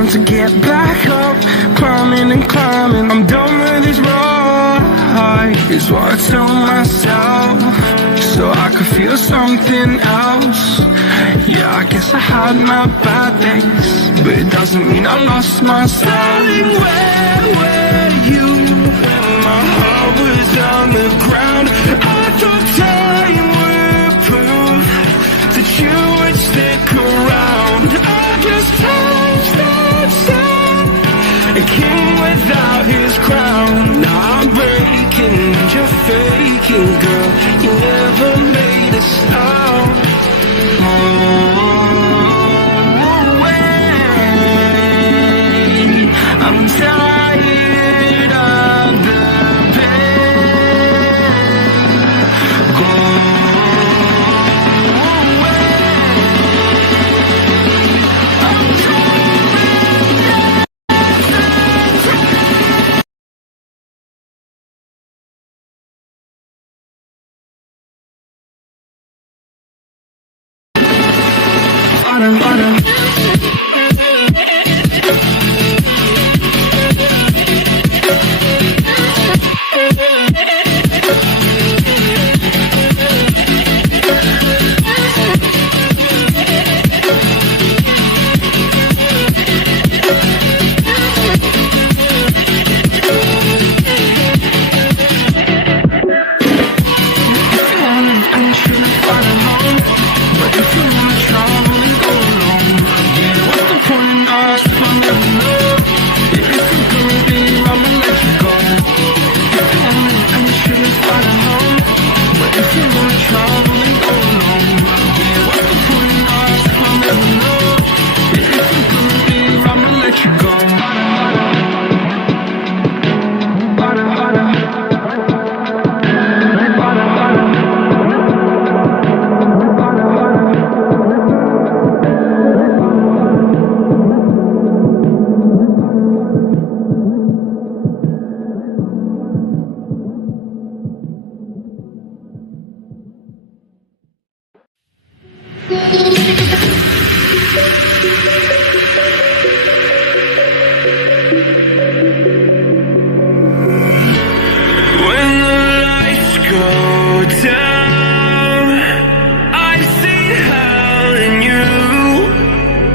time to get back up, climbing and climbing. I'm done with this ride, is what I tell myself, so I could feel something else. Yeah, I guess I had my bad days, but it doesn't mean I lost myself. Darling, where were you when my heart was on the ground? I thought time would prove that you would stick around. I just touched that sun, a king without his crown. Now I'm breaking and you're faking, girl. You never made a sound. I'm tired of the pain. Go away. I'm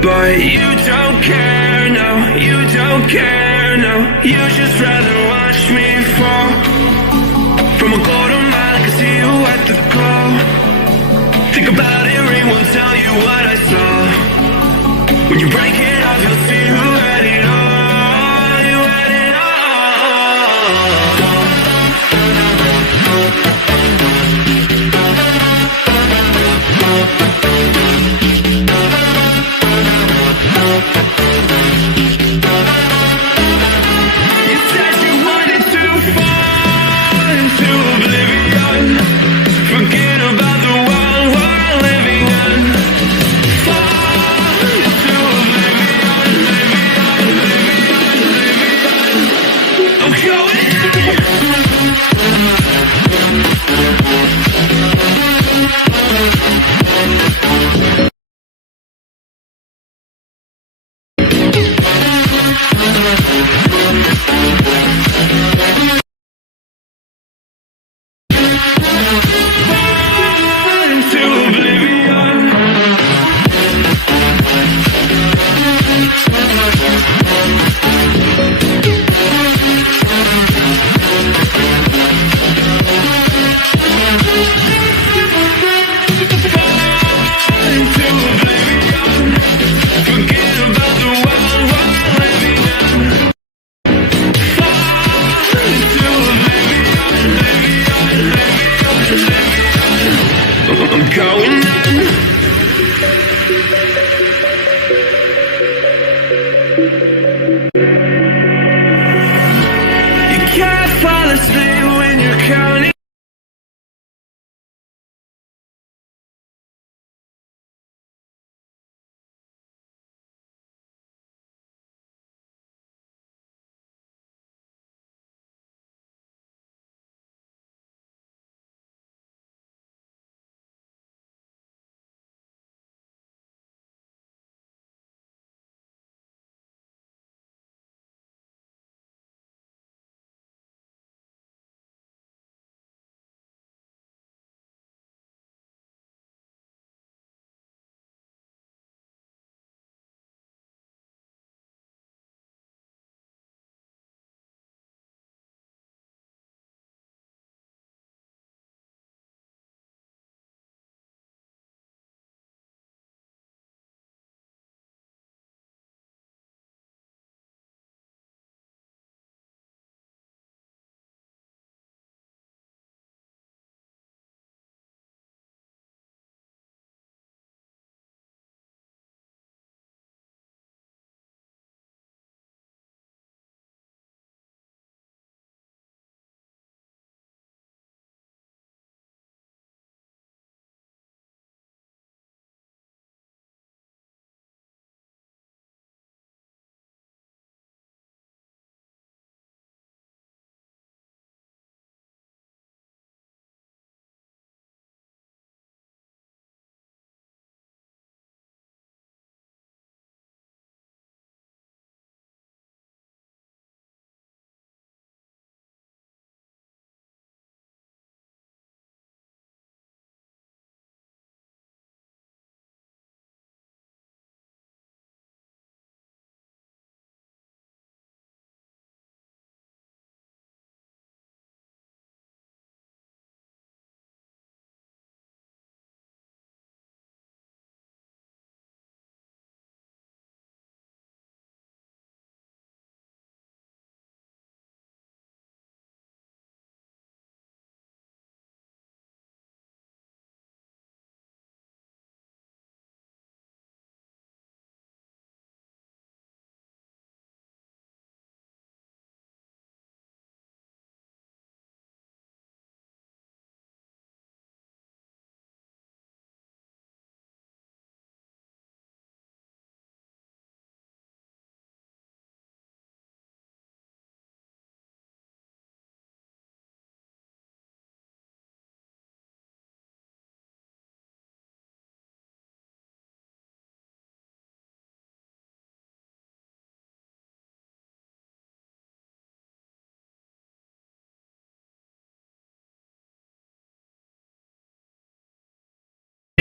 but you don't care, no, you don't care, no. You just rather watch me fall from a golden mile. I can see you at the call. Think about it, ring will tell you what I saw. When you break it off, you'll see who had it all. You had it all. You said you wanted to fall into oblivion, forget about the world we're living in. Fall into oblivion, I'm going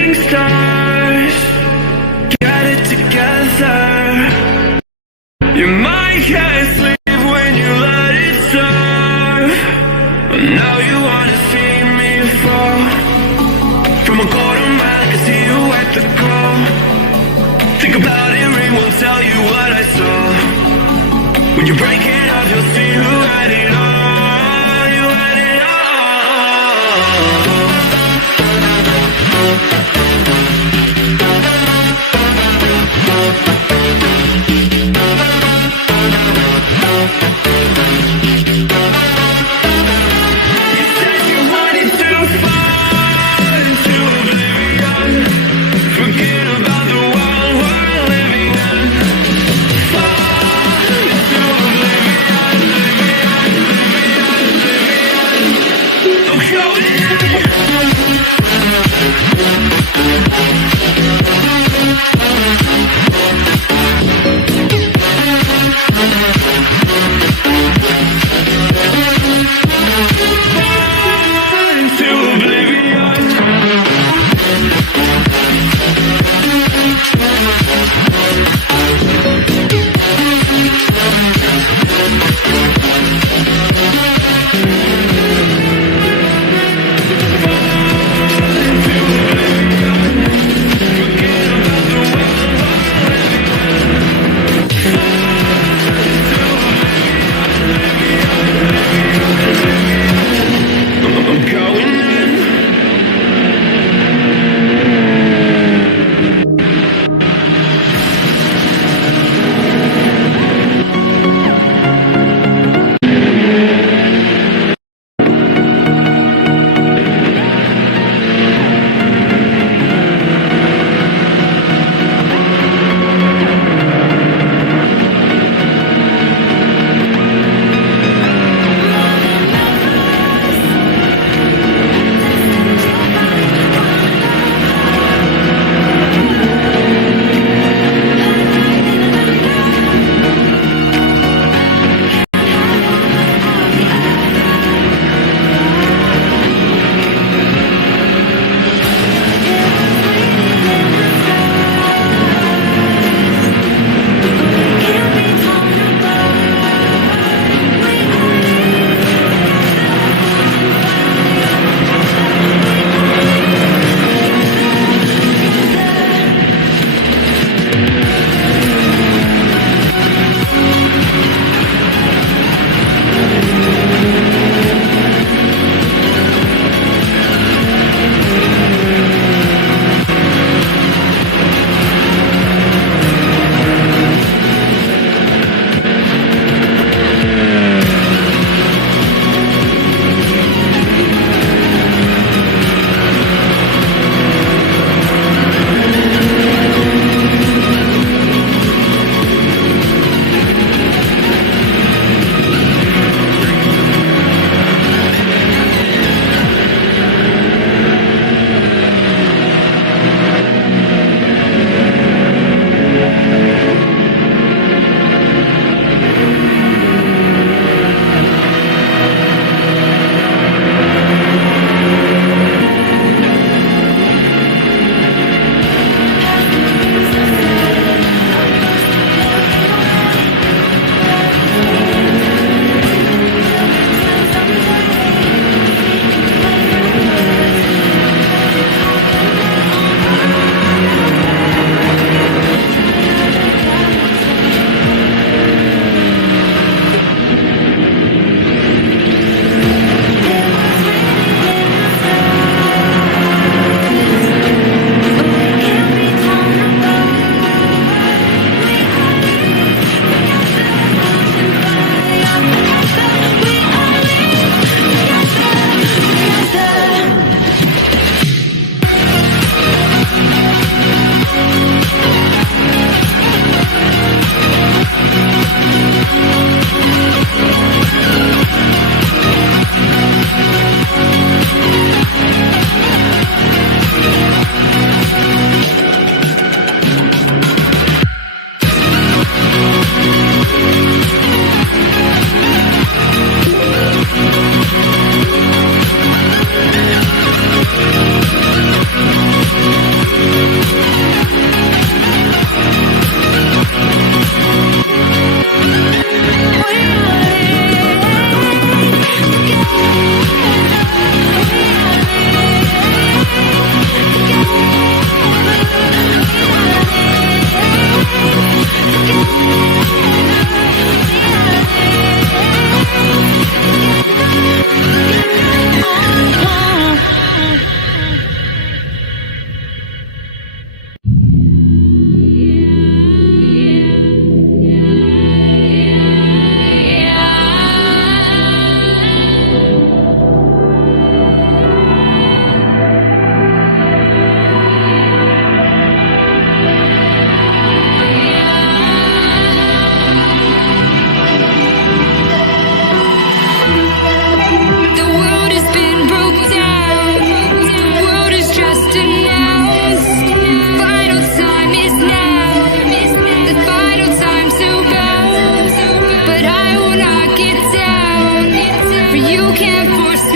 shooting stars, get it together. You might can't sleep when you let it serve. Now you wanna see me fall. From a quarter mile, I can see you at the goal. Think about it, ring will tell you what I saw. When you break it up, you'll see who had it all. You had it all. You said you wanted to fall into oblivion. Forget about the world we're living in. Fall into oblivion, living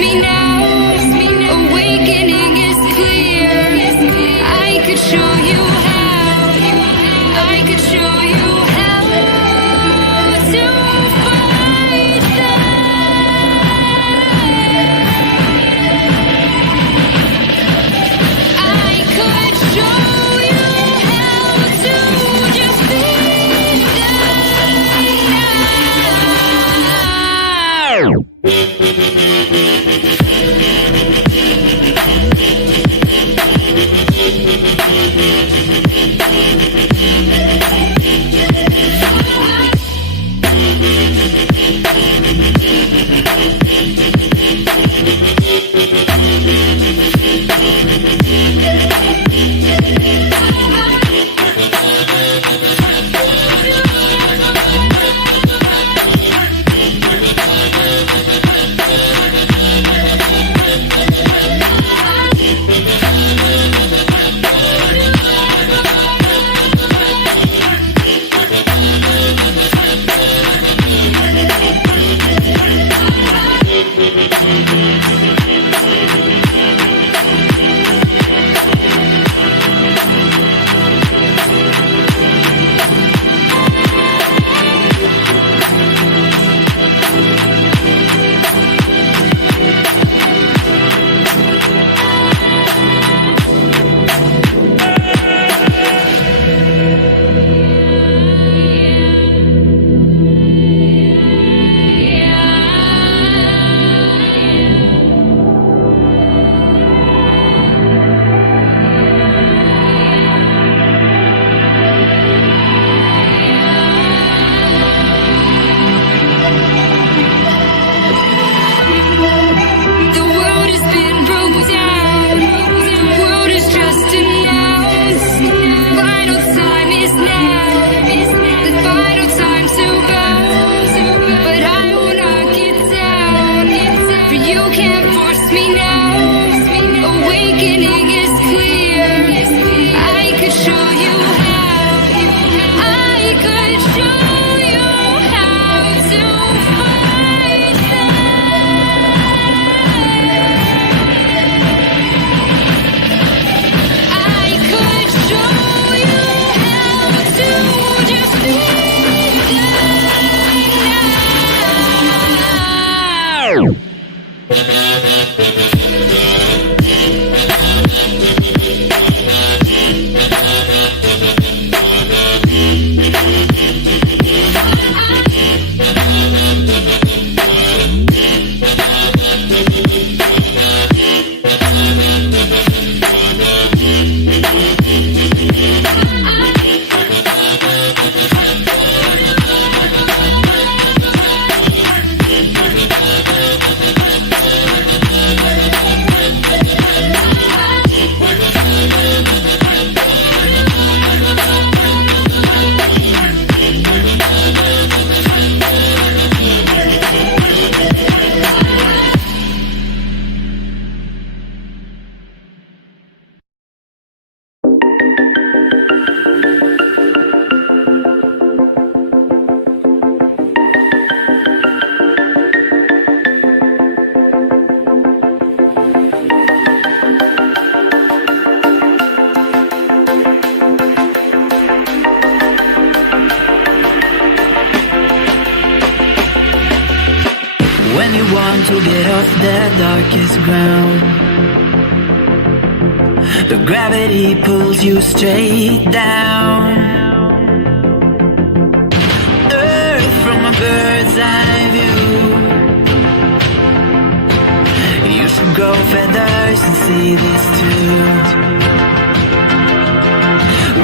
me now. Awakening is clear. I could show you how. I could show you how to fight them. I could show you how to just be to get off the darkest ground. The gravity pulls you straight down. Earth from a bird's eye view. You should grow feathers and see this too.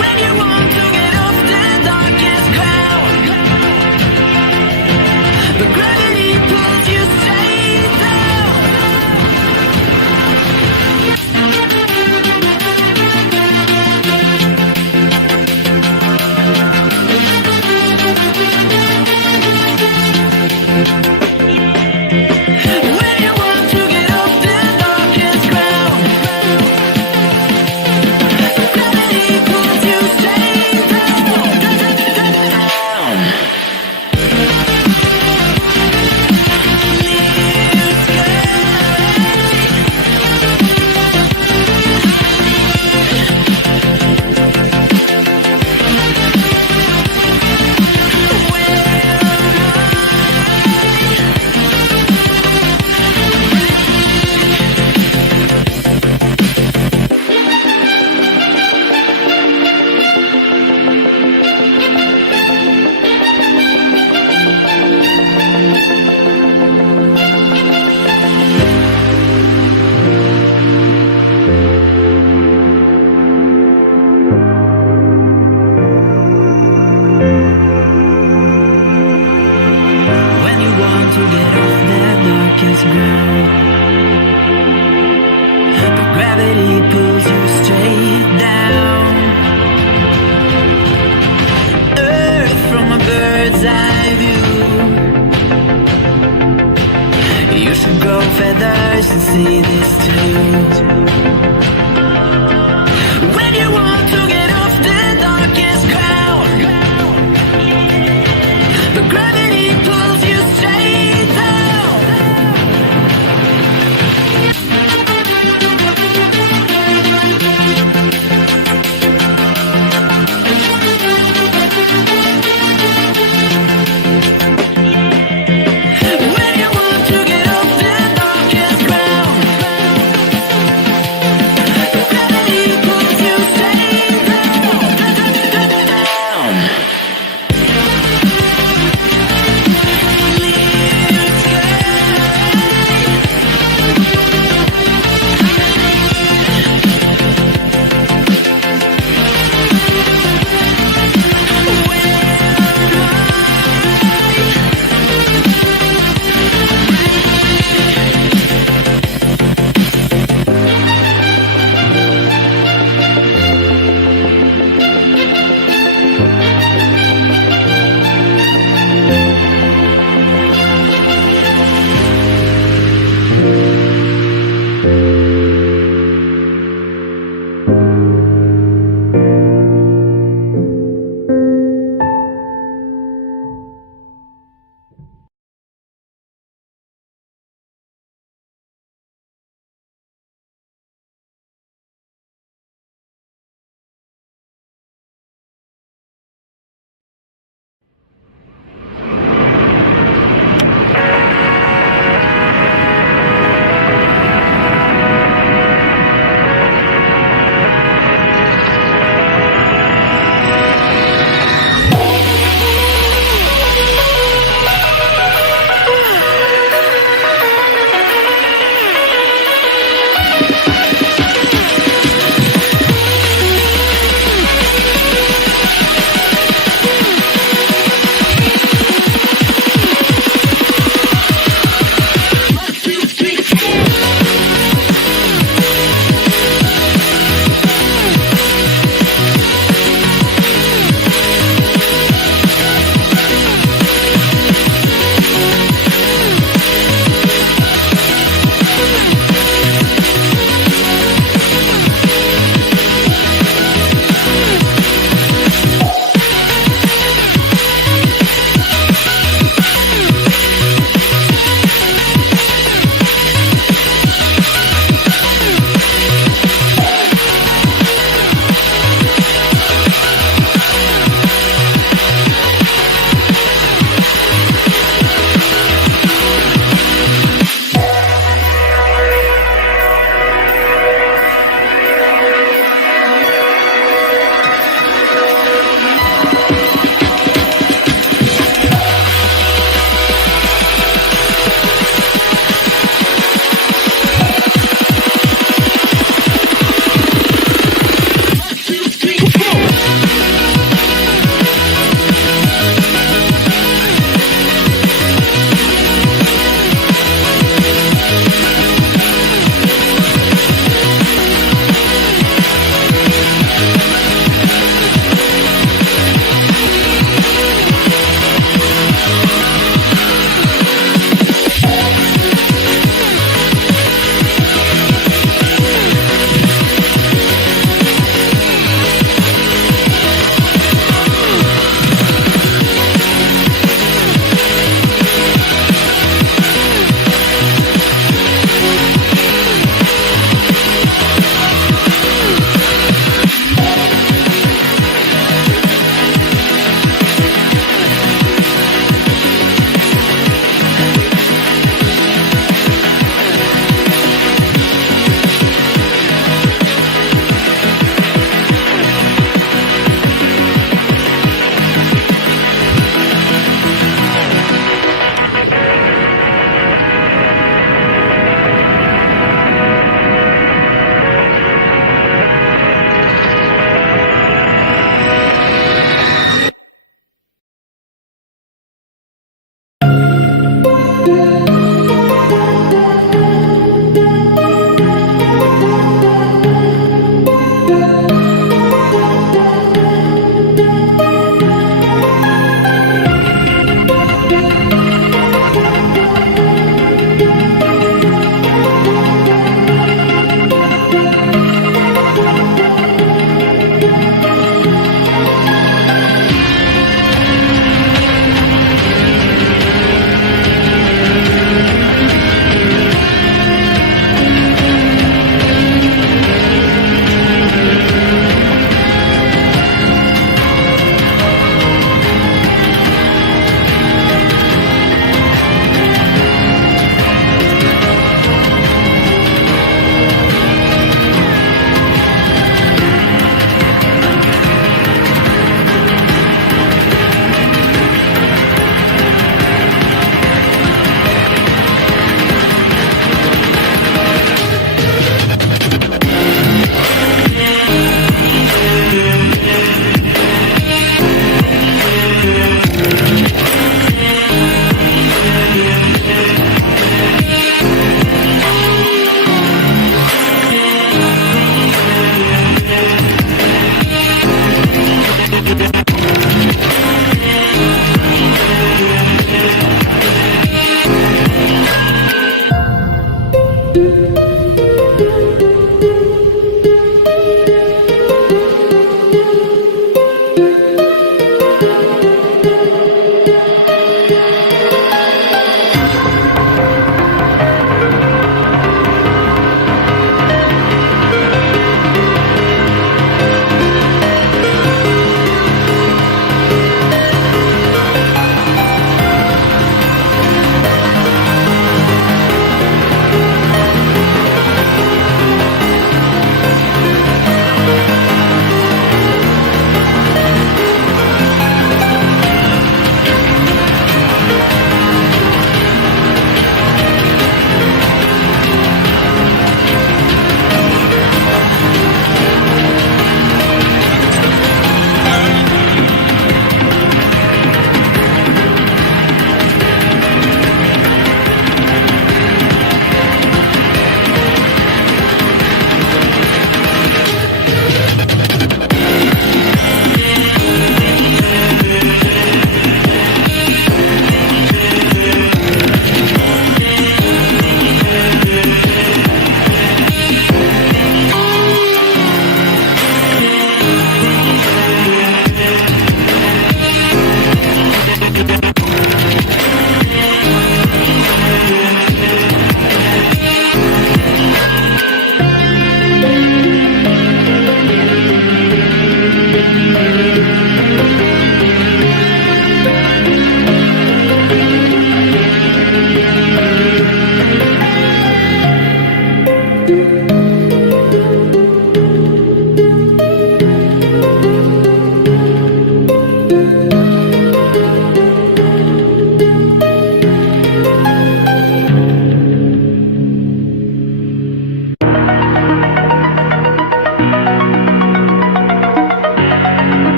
When you want to get off the darkest ground, the gravity pulls you straight down. When you want to get off the darkest ground, gravity pulls you straight down. Earth from a bird's eye view. You should grow feathers and see this too. When you want to get off the darkest ground, the gravity pulls you straight down. When you want to get off the darkest ground, the gravity pulls you straight down.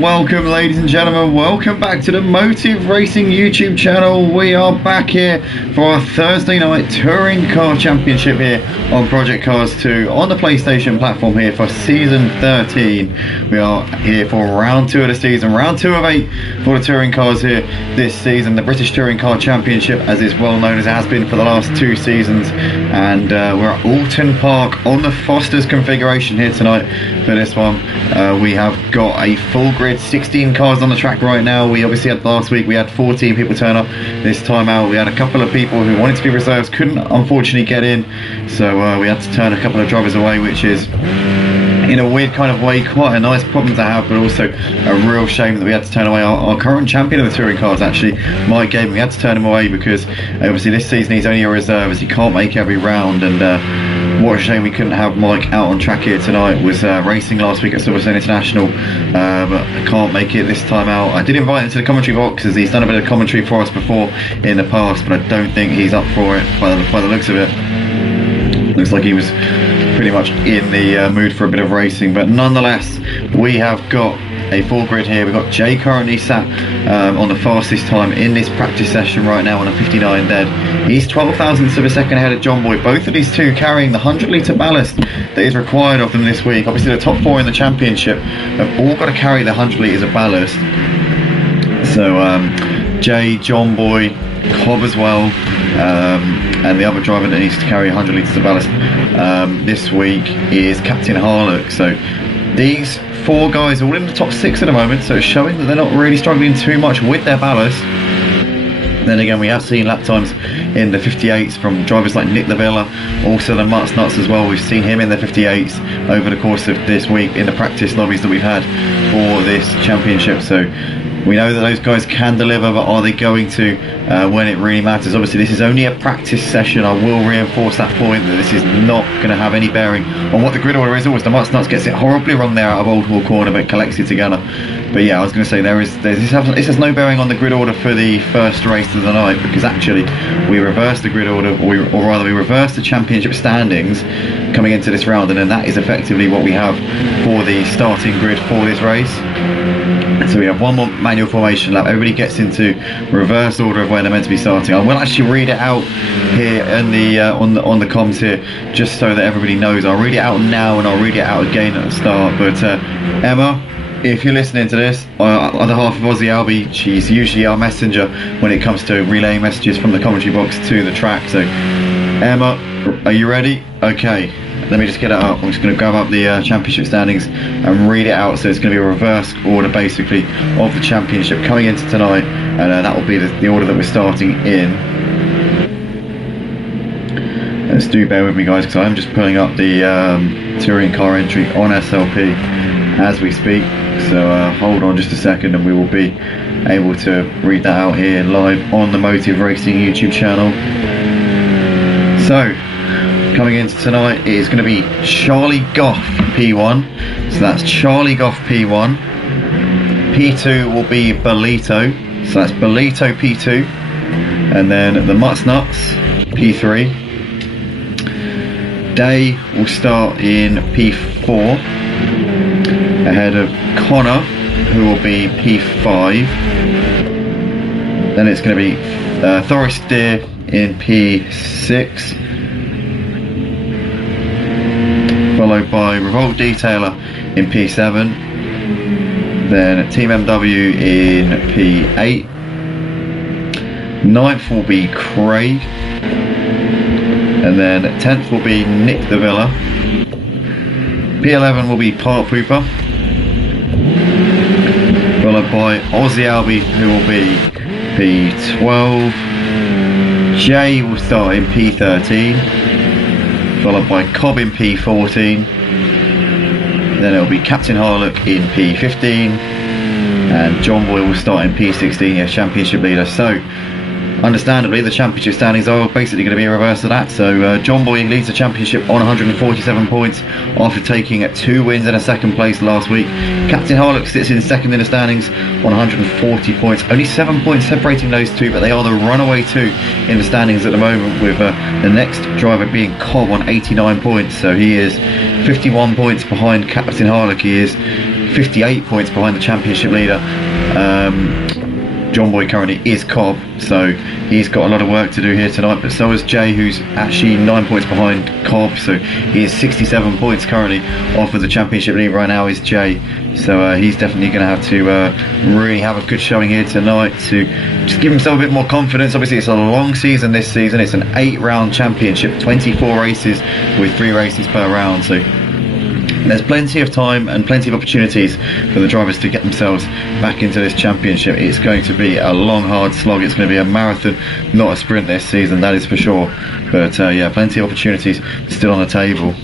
Welcome ladies and gentlemen, welcome back to the Motive Racing YouTube channel. We are back here for our Thursday night Touring Car Championship here on Project Cars 2 on the PlayStation platform here for Season 13. We are here for round 2 of the season, round 2 of 8 for the Touring Cars here this season. The British Touring Car Championship, as is well known as it has been for the last 2 seasons. And we're at Oulton Park on the Foster's configuration here tonight for this one. We have got a full grid, 16 cars on the track right now. We obviously had last week, we had 14 people turn up. This time out we had a couple of people who wanted to be reserves, couldn't unfortunately get in, so we had to turn a couple of drivers away, which is in a weird kind of way quite a nice problem to have, but also a real shame that we had to turn away our current champion of the touring cars, actually, Mike Gavin. We had to turn him away because obviously this season he's only a reserve as he can't make every round, and what a shame we couldn't have Mike out on track here tonight. Was racing last week at Silverstone International, but I can't make it this time out. I did invite him to the commentary box as he's done a bit of commentary for us before in the past, but I don't think he's up for it by the looks of it. Looks like he was pretty much in the mood for a bit of racing, but nonetheless we have got a full grid here. We've got Jay currently sat on the fastest time in this practice session right now on a 59 dead. He's 12 thousandths of a second ahead of John Boy. Both of these two carrying the 100 litre ballast that is required of them this week. Obviously the top 4 in the championship have all got to carry the 100 litres of ballast. So Jay, John Boy, Cobb as well, and the other driver that needs to carry 100 litres of ballast this week is Captain Harlock. So these 4 guys are all in the top 6 at the moment, so it's showing that they're not really struggling too much with their ballast. Then again, we have seen lap times in the 58s from drivers like Nick Lavilla, also the Mutts Nuts as well. We've seen him in the 58s over the course of this week in the practice lobbies that we've had for this championship. So we know that those guys can deliver, but are they going to when it really matters? Obviously this is only a practice session. I will reinforce that point, that this is not going to have any bearing on what the grid order is. Always the Mutts Nuts gets it horribly wrong there out of Old Hall Corner, but collects it together. But yeah, I was going to say this has no bearing on the grid order for the first race of the night, because actually we reversed the grid order, or rather we reversed the championship standings coming into this round, and then that is effectively what we have for the starting grid for this race. So we have one more manual formation lap. Everybody gets into reverse order of where they're meant to be starting. I will actually read it out here in the on the comms here, just so that everybody knows. I'll read it out now and I'll read it out again at the start. But Emma, if you're listening to this, on behalf of Aussie Albie, she's usually our messenger when it comes to relaying messages from the commentary box to the track. So Emma, are you ready? Okay. Let me just get it up. I'm just going to grab up the championship standings and read it out. So it's going to be a reverse order basically of the championship coming into tonight, and that will be the order that we're starting in. Let's do bear with me guys, because I'm just pulling up the touring car entry on SLP, as we speak. So hold on just a second and we will be able to read that out here live on the Motive Racing YouTube channel. So coming into tonight is going to be Charlie Goff P1. So that's Charlie Goff P1. P2 will be Bolito. So that's Bolito P2. And then the Mutts Nuts P3. Day will start in P4 ahead of Connor, who will be P5. Then it's going to be Thoris Deer in P6, followed by Revolt Detailer in P7, then Team MW in P8, 9th will be Craig, and then 10th will be Nick the Villa. P11 will be Park Pooper, followed by Aussie Albie, who will be P12. Jay will start in P13, followed by Cobb in P14. Then it will be Captain Harlock in P15, and John Boy will start in P16 as championship leader. So understandably, the championship standings are basically going to be a reverse of that. So John Boy leads the championship on 147 points after taking 2 wins and a 2nd place last week. Captain Harlock sits in 2nd in the standings on 140 points. Only 7 points separating those two, but they are the runaway 2 in the standings at the moment, with the next driver being Cobb on 89 points. So he is 51 points behind Captain Harlock. He is 58 points behind the championship leader. John Boy currently is Cobb, so he's got a lot of work to do here tonight, but so is Jay, who's actually 9 points behind Cobb, so he is 67 points currently off of the championship lead right now is Jay. So he's definitely going to have to really have a good showing here tonight to just give himself a bit more confidence. Obviously it's a long season this season, it's an 8-round championship, 24 races with 3 races per round, so there's plenty of time and plenty of opportunities for the drivers to get themselves back into this championship. It's going to be a long, hard slog. It's going to be a marathon, not a sprint this season, that is for sure. But yeah, plenty of opportunities still on the table.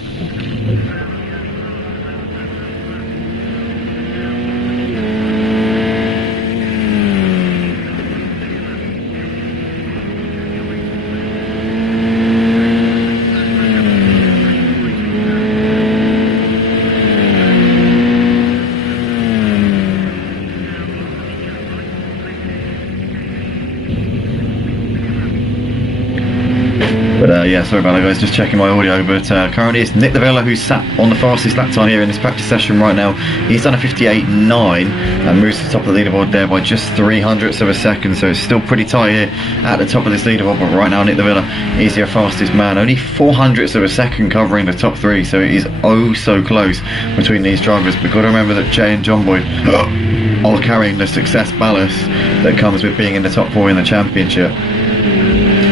Yeah, sorry about that guys, just checking my audio, but currently it's Nick the Villa who's sat on the fastest lap time here in this practice session right now. He's done a 58.9 and moves to the top of the leaderboard there by just 0.03 of a second, so it's still pretty tight here at the top of this leaderboard, but right now Nick the Villa is your fastest man, only 0.04 of a second covering the top 3, so it is oh so close between these drivers. We've got to remember that Jay and John Boy are carrying the success ballast that comes with being in the top 4 in the championship.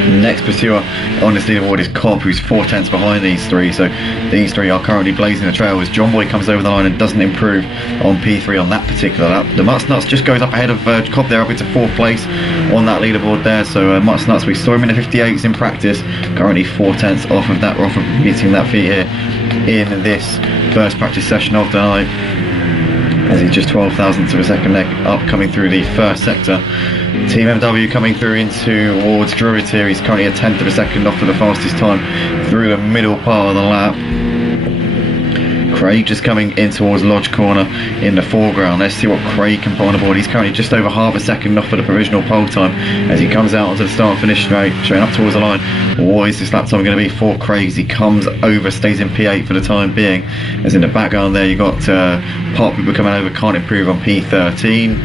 Next pursuer on this leaderboard is Cobb, who's 0.4 behind these 3, so these 3 are currently blazing the trail as John Boy comes over the line and doesn't improve on P3 on that particular lap. The Mutts Nuts just goes up ahead of Cobb there, up into 4th place on that leaderboard there. So Mutts Nuts, we saw him in the 58s in practice, currently 0.4 off of that, off of beating that feat here in this first practice session of the night, as he's just 0.12 of a second leg up coming through the first sector. Team MW coming through in towards Druids here. He's currently 1/10 of a second off for the fastest time through the middle part of the lap. Craig just coming in towards Lodge Corner in the foreground. Let's see what Craig can put on the board. He's currently just over half a second off for the provisional pole time as he comes out onto the start finish straight up towards the line. What is this lap time going to be for Craig as he comes over, stays in P8 for the time being, as in the background there you've got Pop people coming over, can't improve on P13.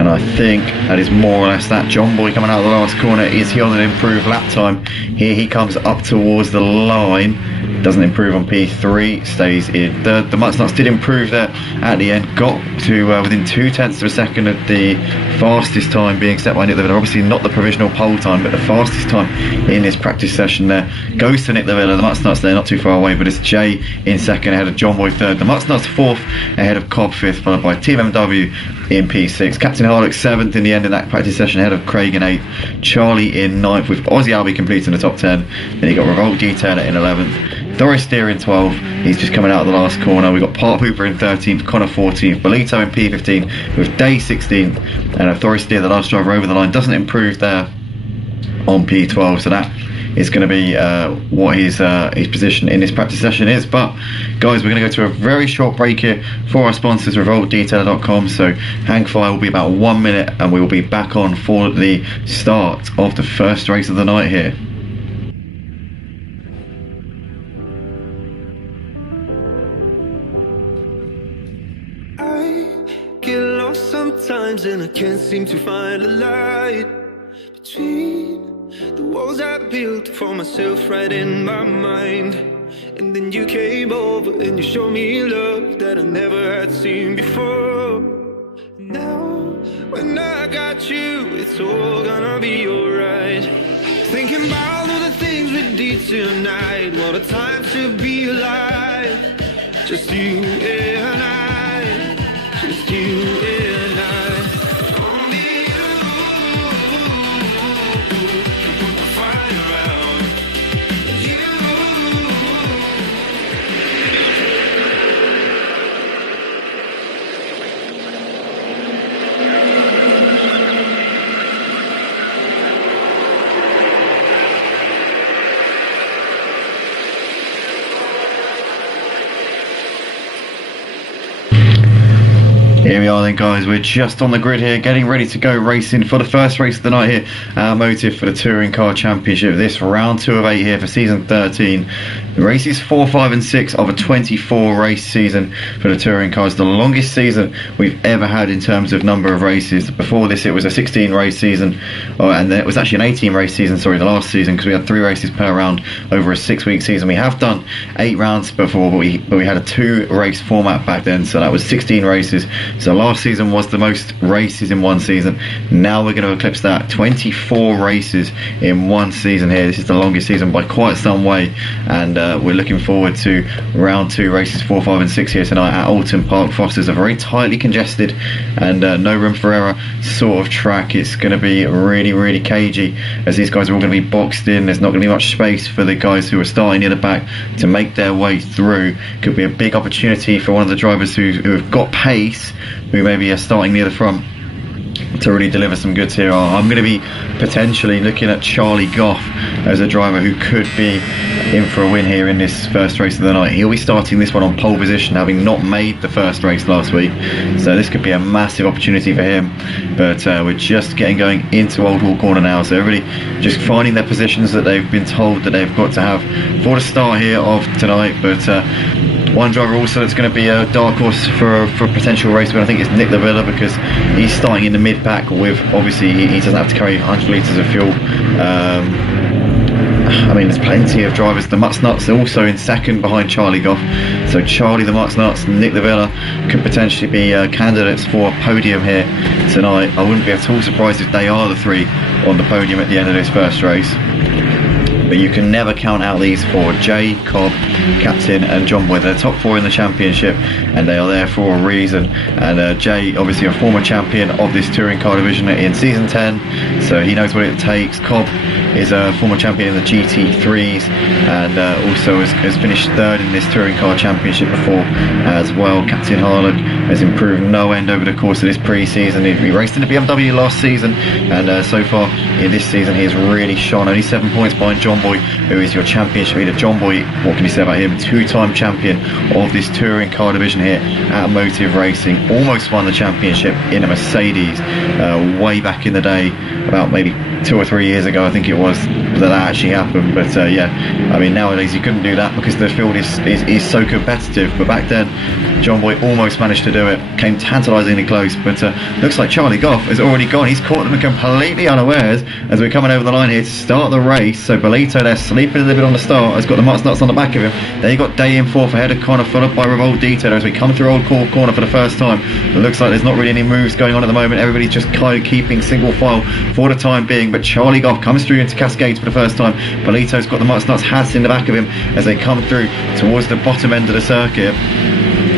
And I think that is more or less that. John Boy coming out of the last corner. Is he on an improved lap time? Here he comes up towards the line. Doesn't improve on P3. Stays in third. The Mutts Nuts did improve there at the end. Got to within 0.2 of a second of the fastest time being set by Nick the Villa. Obviously not the provisional pole time, but the fastest time in this practice session there goes to Nick the Villa. The Mutts Nuts there not too far away, but it's Jay in second ahead of John Boy third. The Mutts Nuts 4th ahead of Cobb 5th, followed by Team MW in P6. Captain Harlock 7th in the end in that practice session ahead of Craig in 8th. Charlie in 9th with Aussie Albie completing the top 10. Then you got Revolt Detailer in 11th. Doris Steer in 12th, He's just coming out of the last corner. We've got Part Hooper in 13th, Connor 14th, Bolito in P15 with Day 16th, and Thoris Steer, the last driver over the line, doesn't improve there on P12, so that is going to be what his position in this practice session is. But guys, we're going to go to a very short break here for our sponsors, revoltdetailer.com, so hang fire. Will be about 1 minute and we will be back on for the start of the first race of the night here. I get lost sometimes and I can't seem to find a light between the walls I built for myself right in my mind. And then you came over and you showed me love that I never had seen before. Now, when I got you, it's all gonna be alright. Thinking about all the things we did tonight. What a time to be alive. Just you and I. Just you and I. Here we are then, guys, we're just on the grid here, getting ready to go racing for the first race of the night here, our motive for the Touring Car Championship, this round 2 of 8 here for season 13. The races 4, 5 and 6 of a 24 race season for the Touring Cars, the longest season we've ever had in terms of number of races. Before this it was a 16 race season, and then it was actually an 18 race season, sorry, the last season, because we had 3 races per round over a 6-week season. We have done 8 rounds before, but we had a 2 race format back then, so that was 16 races. So last season was the most races in one season. Now we're going to eclipse that, 24 races in one season here. This is the longest season by quite some way, and we're looking forward to round 2, races 4, 5 and 6 here tonight at Oulton Park. Foster's a very tightly congested and no room for error sort of track. It's going to be really, really cagey, as these guys are all going to be boxed in. There's not going to be much space for the guys who are starting near the back to make their way through. Could be a big opportunity for one of the drivers who have got pace, who maybe are starting near the front, to really deliver some goods here. I'm going to be potentially looking at Charlie Goff as a driver who could be in for a win here in this first race of the night. He'll be starting this one on pole position, having not made the first race last week, so this could be a massive opportunity for him. But we're just getting going into Old Hall Corner now, so everybody just finding their positions that they've been told that they've got to have for the start here of tonight. But one driver also that's going to be a dark horse for a potential race win, I think, is Nick Lavilla, because he's starting in the mid pack with, obviously he doesn't have to carry 100 litres of fuel. I mean, there's plenty of drivers. The Mutts Nuts are also in second behind Charlie Goff, so Charlie, the Mutts Nuts, Nick Lavilla could potentially be candidates for a podium here tonight. I wouldn't be at all surprised if they are the 3 on the podium at the end of this first race. But you can never count out these 4, Jay, Cobb, Captain and John Boy. They're the top 4 in the championship, and they are there for a reason. And Jay, obviously a former champion of this touring car division in season 10, so he knows what it takes. Cobb is a former champion in the GT3s, and also has finished 3rd in this touring car championship before as well. Captain Harlock has improved no end over the course of this pre-season. He raced in the BMW last season, and so far in this season he has really shone. Only 7 points behind John Boy, who is your championship leader. John Boy, what can you say about him? 2-time champion of this touring car division here at Motive Racing. Almost won the championship in a Mercedes way back in the day, about maybe 2 or 3 years ago, I think it was, that actually happened. But yeah, I mean, nowadays you couldn't do that because the field is so competitive. But back then, John Boy almost managed to do it, came tantalisingly close. But looks like Charlie Goff has already gone. He's caught them completely unawares as we're coming over the line here to start the race. So Bolito there, sleeping a little bit on the start, has got the Mutts Nuts on the back of him. There you got Day in 4th ahead of Connor, followed by Revolt Detailer as we come through Old Hall Corner for the first time. It looks like there's not really any moves going on at the moment. Everybody's just kind of keeping single file for the time being. But Charlie Goff comes through into Cascades for the first time. Bolito's got the Mutts Nuts hats in the back of him as they come through towards the bottom end of the circuit.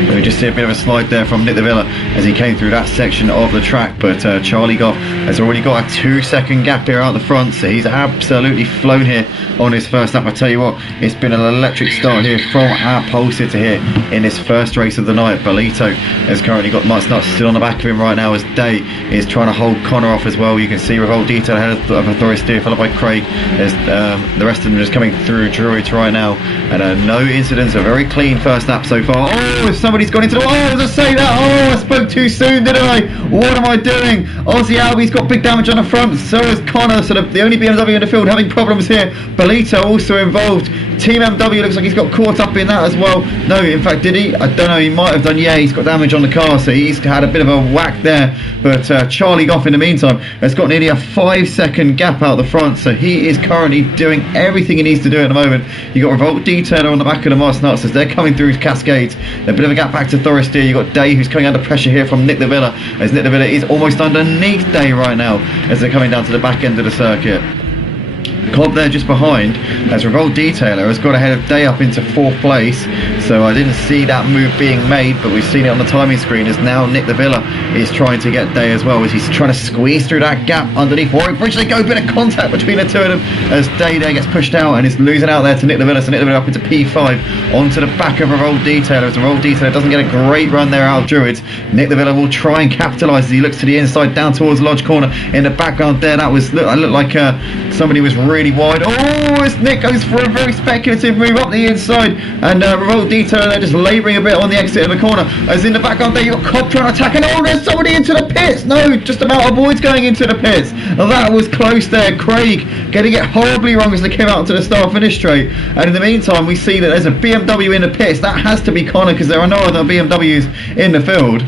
We just see a bit of a slide there from Nick Lavilla as he came through that section of the track. But Charlie Goff has already got a 2-second gap here out the front, so he's absolutely flown here on his first lap. I tell you what, it's been an electric start here from our pole sitter here in this first race of the night. Bolito has currently got Mutts Nuts still on the back of him right now, as Day is trying to hold Connor off as well. You can see Revolt Detail ahead of Authority Steer, followed by Craig, as the rest of them just coming through Druids right now, and no incidents. A very clean first lap so far. Oh, somebody's gone into the... Oh, did I say that? Oh, I spoke too soon, didn't I? What am I doing? Aussie Albie's got big damage on the front, so has Connor, so the only BMW in the field having problems here. Bolito also involved. Team MW looks like he's got caught up in that as well. No, in fact, did he? I don't know, he might have done. Yeah, he's got damage on the car, so he's had a bit of a whack there. But Charlie Goff in the meantime has got nearly a 5-second gap out the front, so he is currently doing everything he needs to do at the moment. You've got Revolt Detailer on the back of the Mars Nuts as they're coming through Cascades. A bit of a gap back to Thoris Deer. You've got Day who's coming under pressure here from Nick the Villa, as Nick the Villa is almost underneath Day right now as they're coming down to the back end of the circuit. Cobb there just behind, as Revolt Detailer has got ahead of Day up into 4th place, so I didn't see that move being made, but we've seen it on the timing screen as now Nick the Villa is trying to get Day as well, as he's trying to squeeze through that gap underneath Warwick Bridge. They go, a bit of contact between the two of them as Day there gets pushed out and is losing out there to Nick the Villa, so Nick the Villa up into P5 onto the back of Revolt Detailer, as Revolt Detailer doesn't get a great run there out of Druids. Nick the Villa will try and capitalise as he looks to the inside down towards Lodge Corner. In the background there, that looked like somebody was really wide. Oh, as Nick goes for a very speculative move up the inside, and Revolt Detailer there just labouring a bit on the exit of the corner. As in the background there, you've got Cobb trying to attack, and oh, there's somebody into the pits. No, just about avoids going into the pits. Now, that was close there. Craig getting it horribly wrong as they came out to the start-finish straight. And in the meantime, we see that there's a BMW in the pits. That has to be Connor, because there are no other BMWs in the field.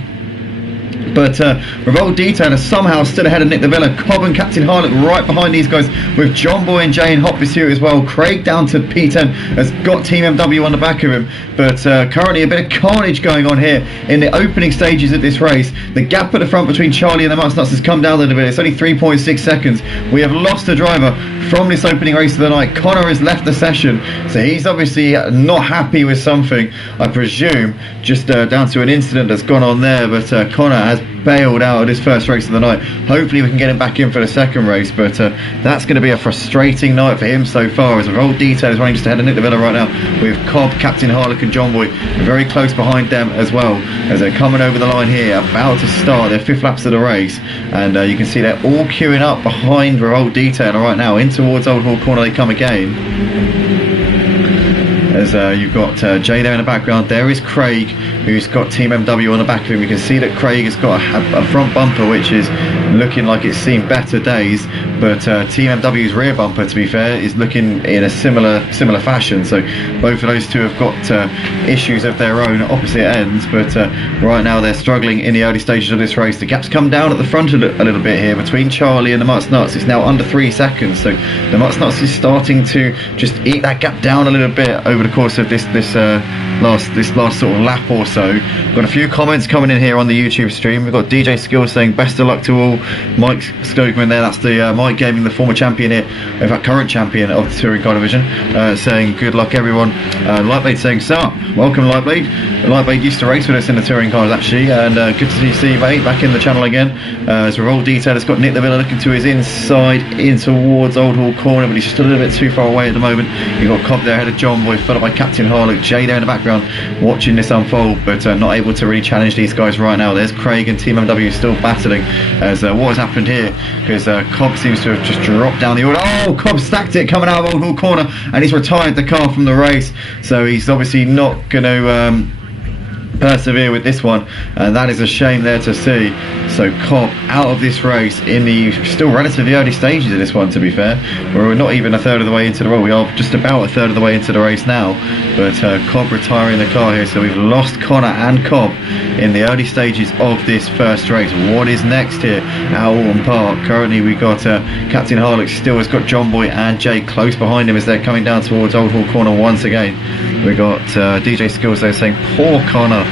But Revolt Detailer somehow still ahead of Nick the Villa. Cobb and Captain Harlock right behind these guys, with John Boy and Jay in hot pursuit as well. Craig down to P10 has got Team MW on the back of him. But currently a bit of carnage going on here in the opening stages of this race. The gap at the front between Charlie and the Mutts Nuts has come down a little bit. It's only 3.6 seconds. We have lost a driver from this opening race of the night. Connor has left the session, so he's obviously not happy with something, I presume, just down to an incident that's gone on there. But Connor has bailed out of this first race of the night. Hopefully we can get him back in for the second race, but that's going to be a frustrating night for him so far, as Revolt Detail is running just ahead of Nick the Villa right now, with Cobb, Captain Harlock and John Boy very close behind them as well, as they're coming over the line here, about to start their 5th laps of the race. And you can see they're all queuing up behind Revolt Detail right now. In towards Old Hall Corner they come again. As you've got Jay there in the background. There is Craig, who's got Team MW on the back of him. You can see that Craig has got a front bumper which is looking like it's seen better days, but Team MW's rear bumper, to be fair, is looking in a similar fashion. So both of those two have got issues of their own at opposite ends, but right now they're struggling in the early stages of this race. The gap's come down at the front a little bit here between Charlie and the Mutts Nuts. It's now under 3 seconds, so the Mutts Nuts is starting to just eat that gap down a little bit over the course of this last sort of lap or so. Got a few comments coming in here on the YouTube stream. We've got DJ Skills saying best of luck to all. Mike Skogman there, that's the Mike Gaming, the former champion here, in fact current champion of the Touring Car Division, saying good luck everyone. Lightblade saying sup, welcome Lightblade. Lightblade used to race with us in the Touring Cars actually, and good to see you mate back in the channel again. As Revolt Detail has got Nick the Villa looking to his inside in towards Old Hall Corner, but he's just a little bit too far away at the moment. You've got Cobb there ahead of John Boy, followed by Captain Harlock. Jay there in the background watching this unfold, but not able to really challenge these guys right now. There's Craig and Team MW still battling, as what has happened here, because Cobb seems to have just dropped down the order. Oh, Cobb stacked it coming out of Old Hall Corner, and he's retired the car from the race, so he's obviously not going to persevere with this one, and that is a shame there to see. So Cobb out of this race in the still relatively early stages of this one, to be fair. We're not even a third of the way into the, well, we are just about a third of the way into the race now, but Cobb retiring the car here, so we've lost Connor and Cobb in the early stages of this first race. What is next here at Oulton Park? Currently we've got Captain Harlock still has got John Boy and Jay close behind him as they're coming down towards Old Hall Corner once again. We've got DJ Skills there saying poor Connor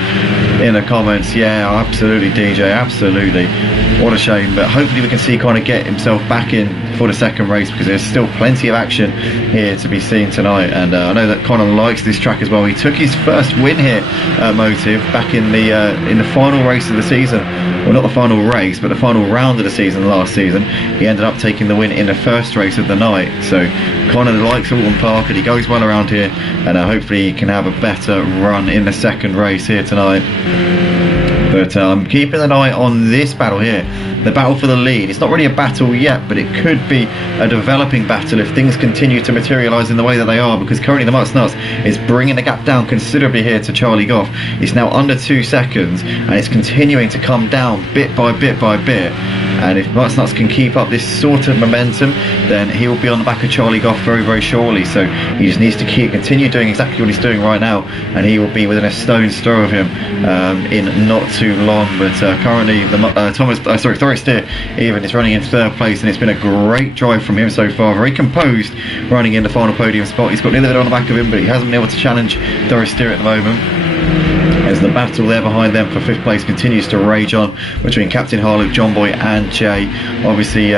in the comments. Yeah, absolutely DJ, absolutely. What a shame, but hopefully we can see Connor get himself back in for the second race, because there's still plenty of action here to be seen tonight. And I know that Connor likes this track as well. He took his first win here at Motive back in the final race of the season. Well, not the final race, but the final round of the season last season. He ended up taking the win in the first race of the night. So Connor likes Oulton Park, and he goes well around here, and hopefully he can have a better run in the second race here tonight. But I'm keeping an eye on this battle here, the battle for the lead. It's not really a battle yet, but it could be a developing battle if things continue to materialise in the way that they are, because currently the Mutts Nuts is bringing the gap down considerably here to Charlie Goff. It's now under 2 seconds, and it's continuing to come down bit by bit by bit. And if Mutts Nuts can keep up this sort of momentum, then he will be on the back of Charlie Goff very, very shortly. So he just needs to continue doing exactly what he's doing right now, and he will be within a stone's throw of him in not too long. But currently, Thoris Steer even is running in third place, and it's been a great drive from him so far. Very composed, running in the final podium spot. He's got Nitherbit on the back of him, but he hasn't been able to challenge Thoris Steer at the moment, as the battle there behind them for 5th place continues to rage on between Captain Harlow, John Boy and Jay. Obviously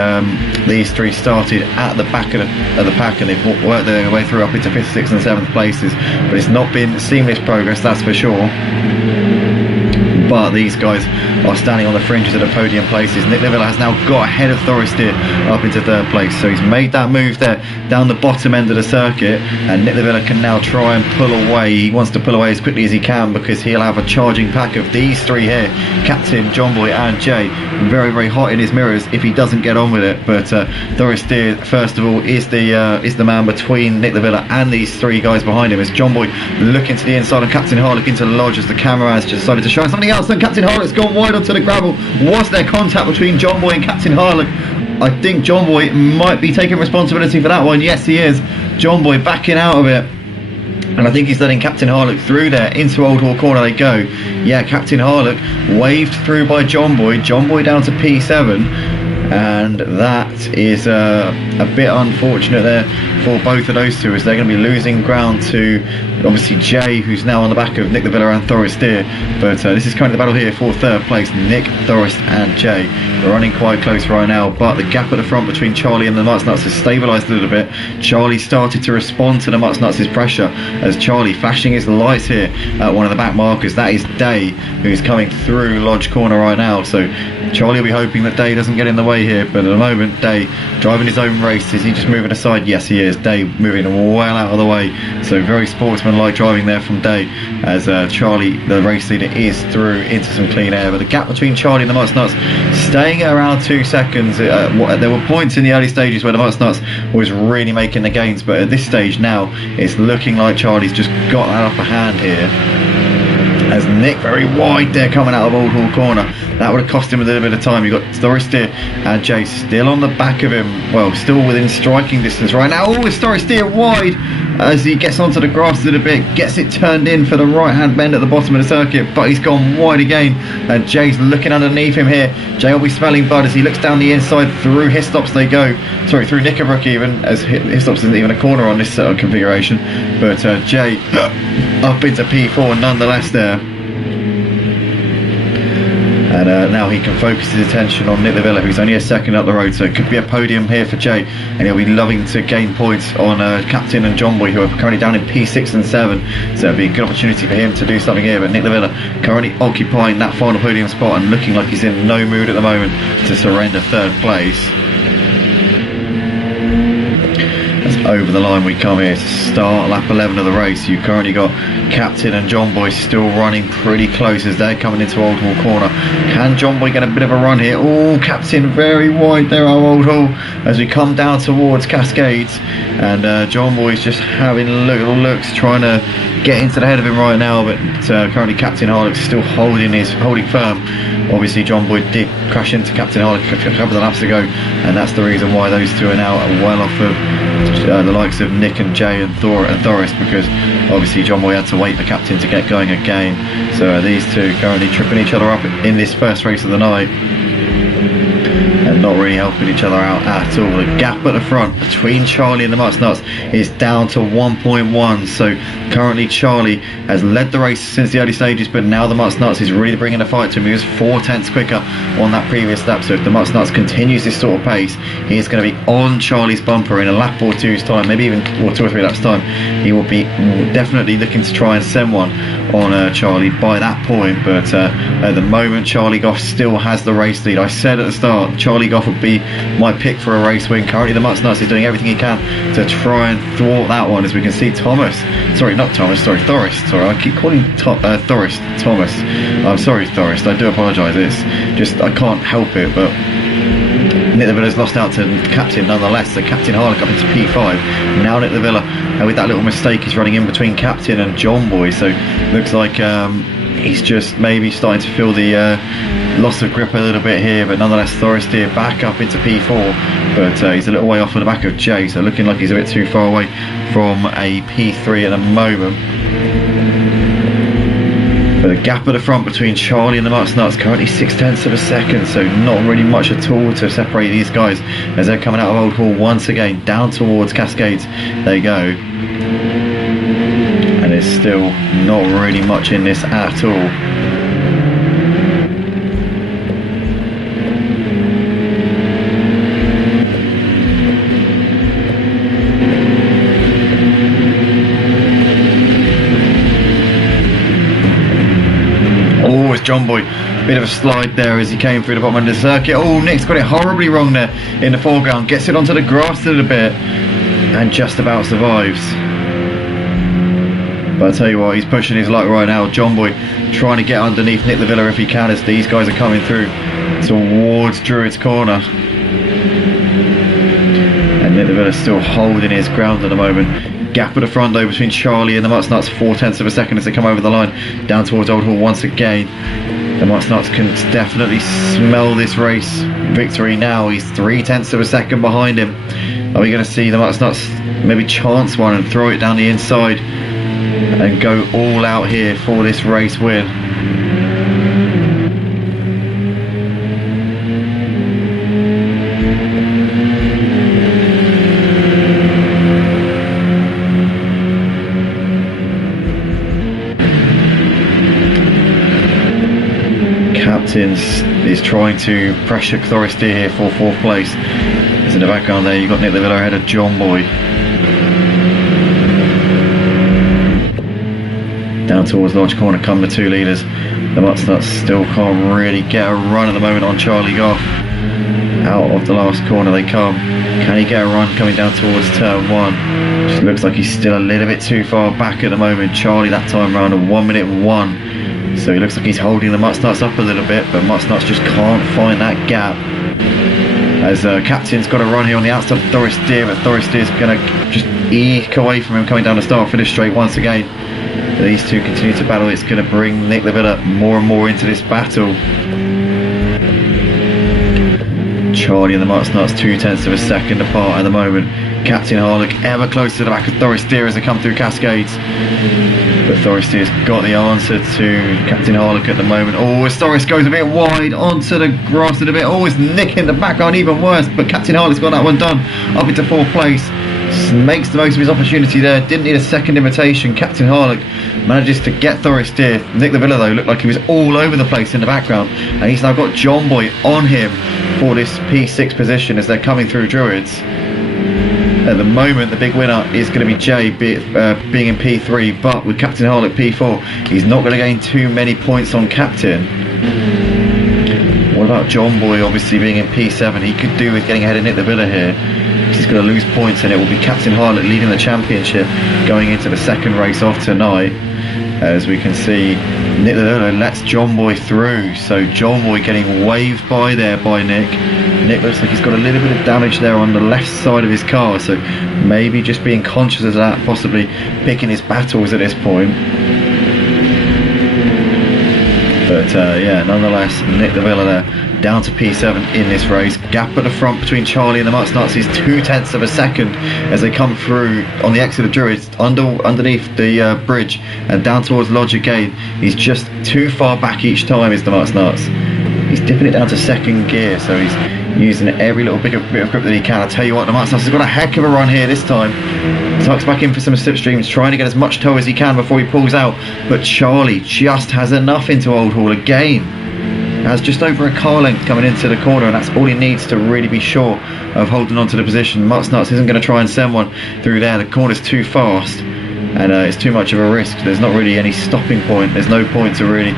these three started at the back of the pack, and they've worked their way through up into 5th, 6th and 7th places, but it's not been seamless progress, that's for sure. But these guys are standing on the fringes of the podium places. Nick Livilla has now got ahead of Thoris Steer up into 3rd place, so he's made that move there down the bottom end of the circuit, and Nick Livilla can now try and pull away. He wants to pull away as quickly as he can, because he'll have a charging pack of these three here, Captain, John Boy and Jay, very, very hot in his mirrors if he doesn't get on with it. But Thoris Steer, first of all, is the man between Nick Livilla and these three guys behind him, as John Boy looking to the inside and Captain Harlock into the lodge, as the camera has just decided to shine something else, and Captain Harlock's gone wide onto the gravel. Was there contact between John Boy and Captain Harlock? I think John Boy might be taking responsibility for that one. Yes, he is. John Boy backing out of it, and I think he's letting Captain Harlock through there. Into Old Hall Corner they go. Yeah, Captain Harlock waved through by John Boy. John Boy down to P7, and that is a bit unfortunate there for both of those two, as they're going to be losing ground to obviously Jay, who's now on the back of Nick Livilla and Thoris Steer. But this is kind of the battle here for 3rd place. Nick, Thoris and Jay are running quite close right now, but the gap at the front between Charlie and the Mutts Nuts has stabilised a little bit. Charlie started to respond to the Mutts Nuts' pressure, as Charlie flashing his lights here at one of the back markers. That is Day, who's coming through Lodge Corner right now, so Charlie will be hoping that Day doesn't get in the way here. But at the moment, Day driving his own race. Is he just moving aside? Yes, he is. Day moving well out of the way, so very sportsmanlike driving there from Day, as Charlie, the race leader, is through into some clean air. But the gap between Charlie and the Mutts Nuts staying at around 2 seconds. There were points in the early stages where the Mutts Nuts was really making the gains, but at this stage now it's looking like Charlie's just got that upper hand here, as Nick very wide there coming out of Old Hall Corner. That would have cost him a little bit of time. You've got Thoris Steer and Jay still on the back of him, well, still within striking distance right now. Oh, it's Thoris Steer wide as he gets onto the grass a little bit, gets it turned in for the right hand bend at the bottom of the circuit, but he's gone wide again, and Jay's looking underneath him here. Jay will be smelling blood as he looks down the inside. Through Histops they go, sorry, through Knickerbrook even, as Histops isn't even a corner on this configuration. But Jay up into P4 nonetheless there. And now he can focus his attention on Nick Livilla, who's only a second up the road, so it could be a podium here for Jay, and he'll be loving to gain points on Captain and John Boy, who are currently down in P6 and 7, so it'll be a good opportunity for him to do something here. But Nick Livilla currently occupying that final podium spot and looking like he's in no mood at the moment to surrender 3rd place. Over the line we come here to start lap 11 of the race. You've currently got Captain and John Boy still running pretty close as they're coming into Old Hall Corner. Can John Boy get a bit of a run here? Oh, Captain very wide there, our Old Hall, as we come down towards Cascades, and John Boy's just having little looks, trying to get into the head of him right now. But currently Captain Harlock's still holding firm. Obviously John Boy did crash into Captain Harlock a couple of laps ago, and that's the reason why those two are now well off of the likes of Nick and Jay and Thoris, because obviously John Boy had to wait for Captain to get going again. So these two currently tripping each other up in this first race of the night. And and not really helping each other out at all. The gap at the front between Charlie and the Mutsnuts is down to 1.1. So currently Charlie has led the race since the early stages, but now the Mutsnuts is really bringing the fight to him. He was 4/10 quicker on that previous lap, so if the Mutsnuts continues this sort of pace, he is going to be on Charlie's bumper in a lap or two's time, maybe even 2 or 3 laps time. He will be definitely looking to try and send one on Charlie by that point, but at the moment Charlie Goff still has the race lead. I said at the start Charlie Goff would be my pick for a race win. Currently the Mutsnuts is doing everything he can to try and thwart that one, as we can see Thoris, I keep calling Thoris Thomas. I'm sorry Thoris, I do apologise, it's just I can't help it, but Nick de Villa's lost out to Captain nonetheless, so Captain Harlock up into P5. Now Nick de Villa, with that little mistake, he's running in between Captain and John Boy, so looks like he's just maybe starting to feel the loss of grip a little bit here, but nonetheless Thoristeer back up into P4, but he's a little way off on the back of Jay, so looking like he's a bit too far away from a P3 at the moment. But the gap at the front between Charlie and the Mutsnuts currently 0.6 of a second, so not really much at all to separate these guys as they're coming out of Old Hall once again down towards Cascades. They go, and there's still not really much in this at all. John Boy, bit of a slide there as he came through the bottom end of the circuit. Oh, Nick's got it horribly wrong there in the foreground, gets it onto the grass a little bit and just about survives. But I tell you what, he's pushing his luck right now. John Boy trying to get underneath Nick de Villa if he can, as these guys are coming through towards Druid's corner. And Nick de Villa's still holding his ground at the moment. Gap at the front though between Charlie and the Mutsnuts, 0.4 of a second as they come over the line down towards Old Hall once again. The Mutsnuts can definitely smell this race victory now. He's 0.3 of a second behind him. Are we going to see the Mutsnuts maybe chance one and throw it down the inside and go all out here for this race win? Is trying to pressure Thoristeer here for 4th place. As in the background there, you've got Nick de Villa ahead of John Boy. Down towards Lodge Corner come the 2 leaders. The Mutsnuts still can't really get a run at the moment on Charlie Goff. Out of the last corner they come. Can he get a run coming down towards turn 1? Just looks like he's still a little bit too far back at the moment. Charlie that time round at 1:01. So he looks like he's holding the Mutsnuts up a little bit, but Mutsnuts just can't find that gap. As Captain's got a run here on the outside of Thoristeer, but Thoristeer's going to just eke away from him coming down the start finish straight once again. These two continue to battle. It's going to bring Nick de Villa more and more into this battle. Charlie and the Mutsnuts 0.2 of a second apart at the moment. Captain Harlock ever closer to the back of Thoristeer as they come through Cascades. But Thoristeer's got the answer to Captain Harlock at the moment. Oh, as Thoris goes a bit wide onto the grass a bit. Oh, it's Nick in the background, even worse. But Captain Harlock's got that one done. Up into 4th place. Makes the most of his opportunity there. Didn't need a second invitation. Captain Harlock manages to get Thoristeer. Nick de Villa though looked like he was all over the place in the background. And he's now got John Boy on him for this P6 position as they're coming through Druids. At the moment, the big winner is going to be Jay being in P3, but with Captain Harlock P4, he's not going to gain too many points on Captain. What about John Boy obviously being in P7? He could do with getting ahead of Nick de Villa here. He's going to lose points, and it will be Captain Harlock leading the championship going into the 2nd race of tonight. As we can see, Nick de Villa lets John Boy through, so John Boy getting waved by there by Nick. Nick looks like he's got a little bit of damage there on the left side of his car, so maybe just being conscious of that, possibly picking his battles at this point. But yeah, nonetheless, Nick de Villa there down to P7 in this race. Gap at the front between Charlie and the Mutsnuts is 0.2 of a second as they come through on the exit of Druids underneath the bridge and down towards Lodge again. He's just too far back each time is the Mutsnuts. he's dipping it down to second gear, so he's using every little bit of grip that he can. I tell you what, the Mutt Snuffs has got a heck of a run here this time. Tucks back in for some slipstreams, trying to get as much tow as he can before he pulls out, but Charlie just has enough into Old Hall again. Has just over a car length coming into the corner, and that's all he needs to really be sure of holding on to the position. Mutt Snuffs isn't going to try and send one through there. The corner's too fast, and it's too much of a risk. There's not really any stopping point. There's no point to really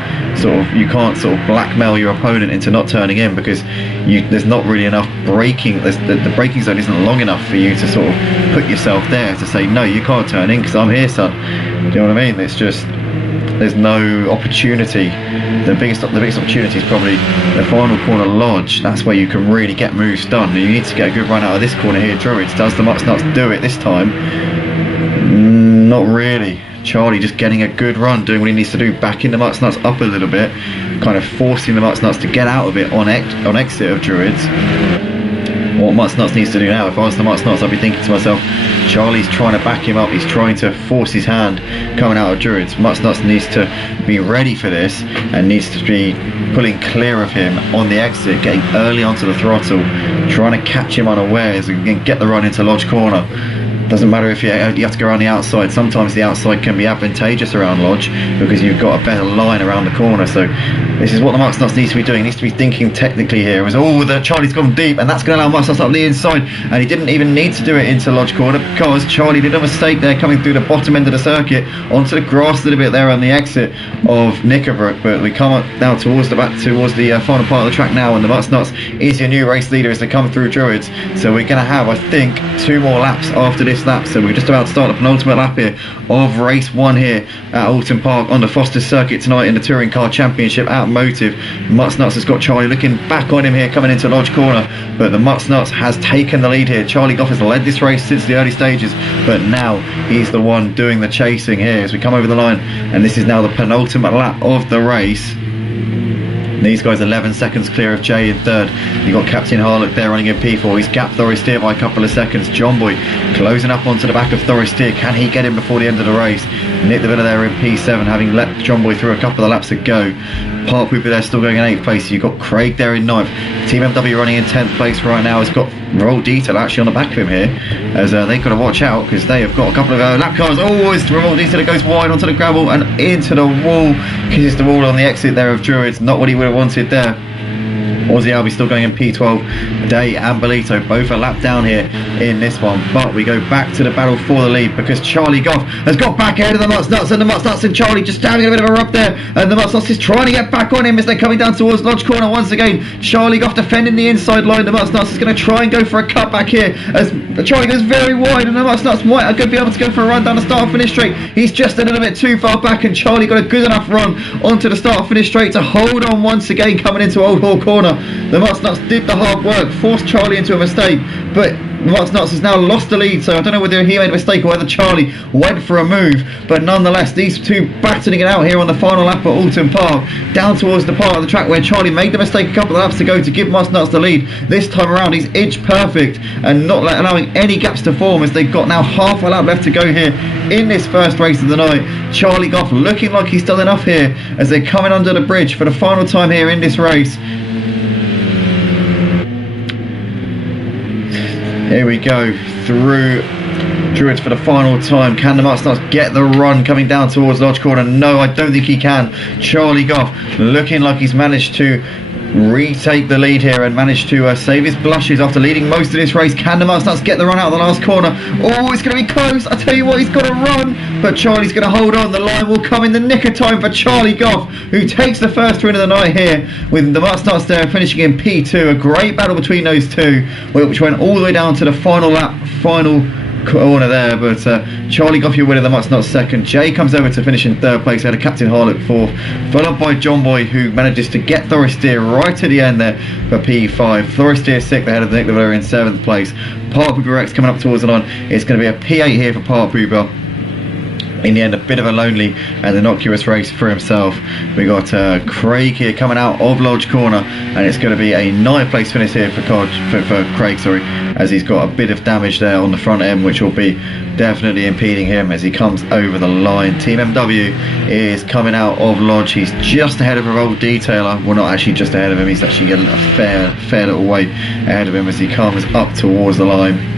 you can't sort of blackmail your opponent into not turning in, because there's not really enough braking. The braking zone isn't long enough for you to sort of put yourself there to say, no, you can't turn in because I'm here, son. Do you know what I mean? It's just, there's no opportunity. The biggest opportunity is probably the final corner lodge. That's where you can really get moves done. You need to get a good run out of this corner here. Druids, does the Mutt Snuffs do it this time? Not really. Charlie just getting a good run, doing what he needs to do, backing the Mutt Snuffs up a little bit, kind of forcing the Mutt Snuffs to get out of it on exit of Druids. What Mutt Snuffs needs to do now, if I was the Mutt Snuffs, I'd be thinking to myself, Charlie's trying to back him up, he's trying to force his hand coming out of Druids. Mutt Snuffs needs to be ready for this and needs to be pulling clear of him on the exit, getting early onto the throttle, trying to catch him unawares and get the run into Lodge corner. Doesn't matter if you have to go around the outside. Sometimes the outside can be advantageous around Lodge because you've got a better line around the corner. So this is what the Mutt Snuffs needs to be doing. He needs to be thinking technically here. It was, Charlie's gone deep, and that's going to allow Mutt Snuffs up the inside, and he didn't even need to do it into Lodge corner because Charlie did a mistake there coming through the bottom end of the circuit onto the grass a little bit there on the exit of Knickerbrook. But we come up now towards the final part of the track now, and the Mutt Snuffs is your new race leader as they come through Druids. So we're going to have, I think, 2 more laps after this lap, so we're just about to start the penultimate lap here of race 1 here at Oulton Park on the Foster's circuit tonight in the Touring Car Championship Automotive. Mutt Snuffs has got Charlie looking back on him here coming into Lodge corner, but the Mutt Snuffs has taken the lead here. Charlie Goff has led this race since the early stages, but now he's the one doing the chasing here as we come over the line, and this is now the penultimate lap of the race. These guys 11 seconds clear of Jay in third. You've got Captain Harlock there running in P4. He's gapped Thoristeer by a couple of seconds. John Boy closing up onto the back of Thoristeer. Can he get him before the end of the race? Nick the Villa there in P7, having let John Boy through a couple of laps ago. Park Hooper there still going in 8th place. You've got Craig there in 9th. Team MW running in 10th place right now. Has got Roll Detail actually on the back of him here, as they've got to watch out because they have got a couple of lap cars. Oh, it's Roll Detail that goes wide onto the gravel and into the wall. Kisses the wall on the exit there of Druids. Not what he would have wanted there. Aussie Albie still going in P12. Day and Bolito both a lap down here in this one, but we go back to the battle for the lead because Charlie Goff has got back ahead of the Mutt Snuffs, and the Mutt Snuffs and Charlie just having a bit of a rub there, and the Mutt Snuffs is trying to get back on him as they're coming down towards Lodge corner once again. Charlie Goff defending the inside line. The Mutt Snuffs is going to try and go for a cut back here as Charlie goes very wide, and the Mutt Snuffs might be able to go for a run down the start finish straight. He's just a little bit too far back, and Charlie got a good enough run onto the start finish straight to hold on once again coming into Old Hall corner. The Mutt Snuffs did the hard work, forced Charlie into a mistake, but Mutt Snuffs has now lost the lead, so I don't know whether he made a mistake or whether Charlie went for a move, but nonetheless these two battling it out here on the final lap at Oulton Park, down towards the part of the track where Charlie made the mistake a couple of laps to go to give Mutt Snuffs the lead. This time around he's inch perfect and not allowing any gaps to form as they've got now half a lap left to go here in this first race of the night. Charlie Goff looking like he's done enough here as they're coming under the bridge for the final time here in this race. Here we go through Druids for the final time. Can the Mutt Snuffs get the run coming down towards Lodge corner? No, I don't think he can. Charlie Goff looking like he's managed to retake the lead here and managed to save his blushes after leading most of this race. Can the Mutt Snuffs get the run out of the last corner? Oh, it's going to be close. I tell you what, he's got to run, but Charlie's going to hold on. The line will come in the nick of time for Charlie Goff, who takes the first win of the night here with the Mutt Snuffs there finishing in P2. A great battle between those two, which went all the way down to the final lap, final corner there, but Charlie Goff your winner, the Mutt Snuffs second. Jay comes over to finish in 3rd place. Had a Captain Harlock 4th, followed by John Boy, who manages to get Thoristeer right to the end there for P5. Thoristeer 6th ahead of Nick Lavilla in 7th place. Park Hooper Rex coming up towards the line. It's going to be a P8 here for Park Hooper. in the end, a bit of a lonely and innocuous race for himself. We got Craig here coming out of Lodge Corner, and it's going to be a 9th place finish here for Craig, sorry, as he's got a bit of damage there on the front end, which will be definitely impeding him as he comes over the line. Team MW is coming out of Lodge. He's just ahead of Revolt Detailer. Well, not actually just ahead of him. He's actually getting a fair little way ahead of him as he comes up towards the line.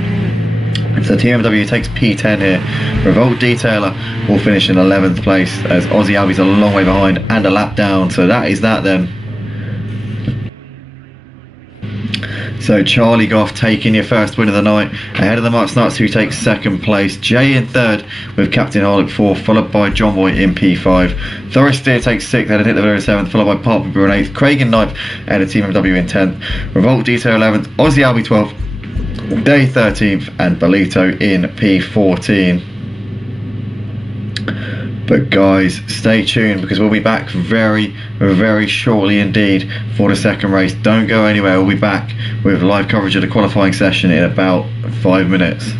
So Team MW takes P10 here. Revolt Detailer will finish in 11th place as Aussie Albie's a long way behind and a lap down. So that is that then. So Charlie Goff taking your first win of the night ahead of the Mutt Snuts, who takes 2nd place. Jay in 3rd with Captain Harlock 4th, followed by John Boy in P5. Thoristeer takes 6th, ahead of Hitler in 7th, followed by Park Brewer in 8th. Craig in 9th, ahead of Team MW in 10th. Revolt Detail 11th, Aussie Albie 12th. Day 13th and Bolito in P14. But guys, stay tuned because we'll be back very shortly indeed for the second race. Don't go anywhere. We'll be back with live coverage of the qualifying session in about 5 minutes.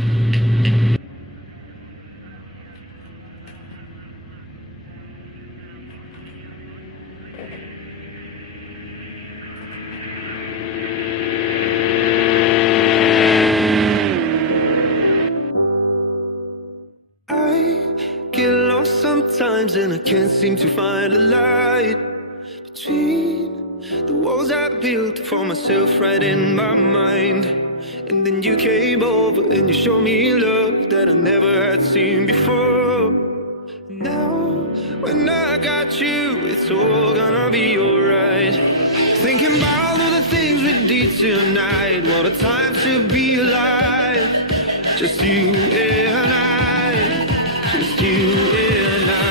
And I can't seem to find a light between the walls I built for myself right in my mind. And then you came over and you showed me love that I never had seen before. Now when I got you, it's all gonna be alright. Thinking about all the things we did tonight. What a time to be alive. Just you and I, just you and I.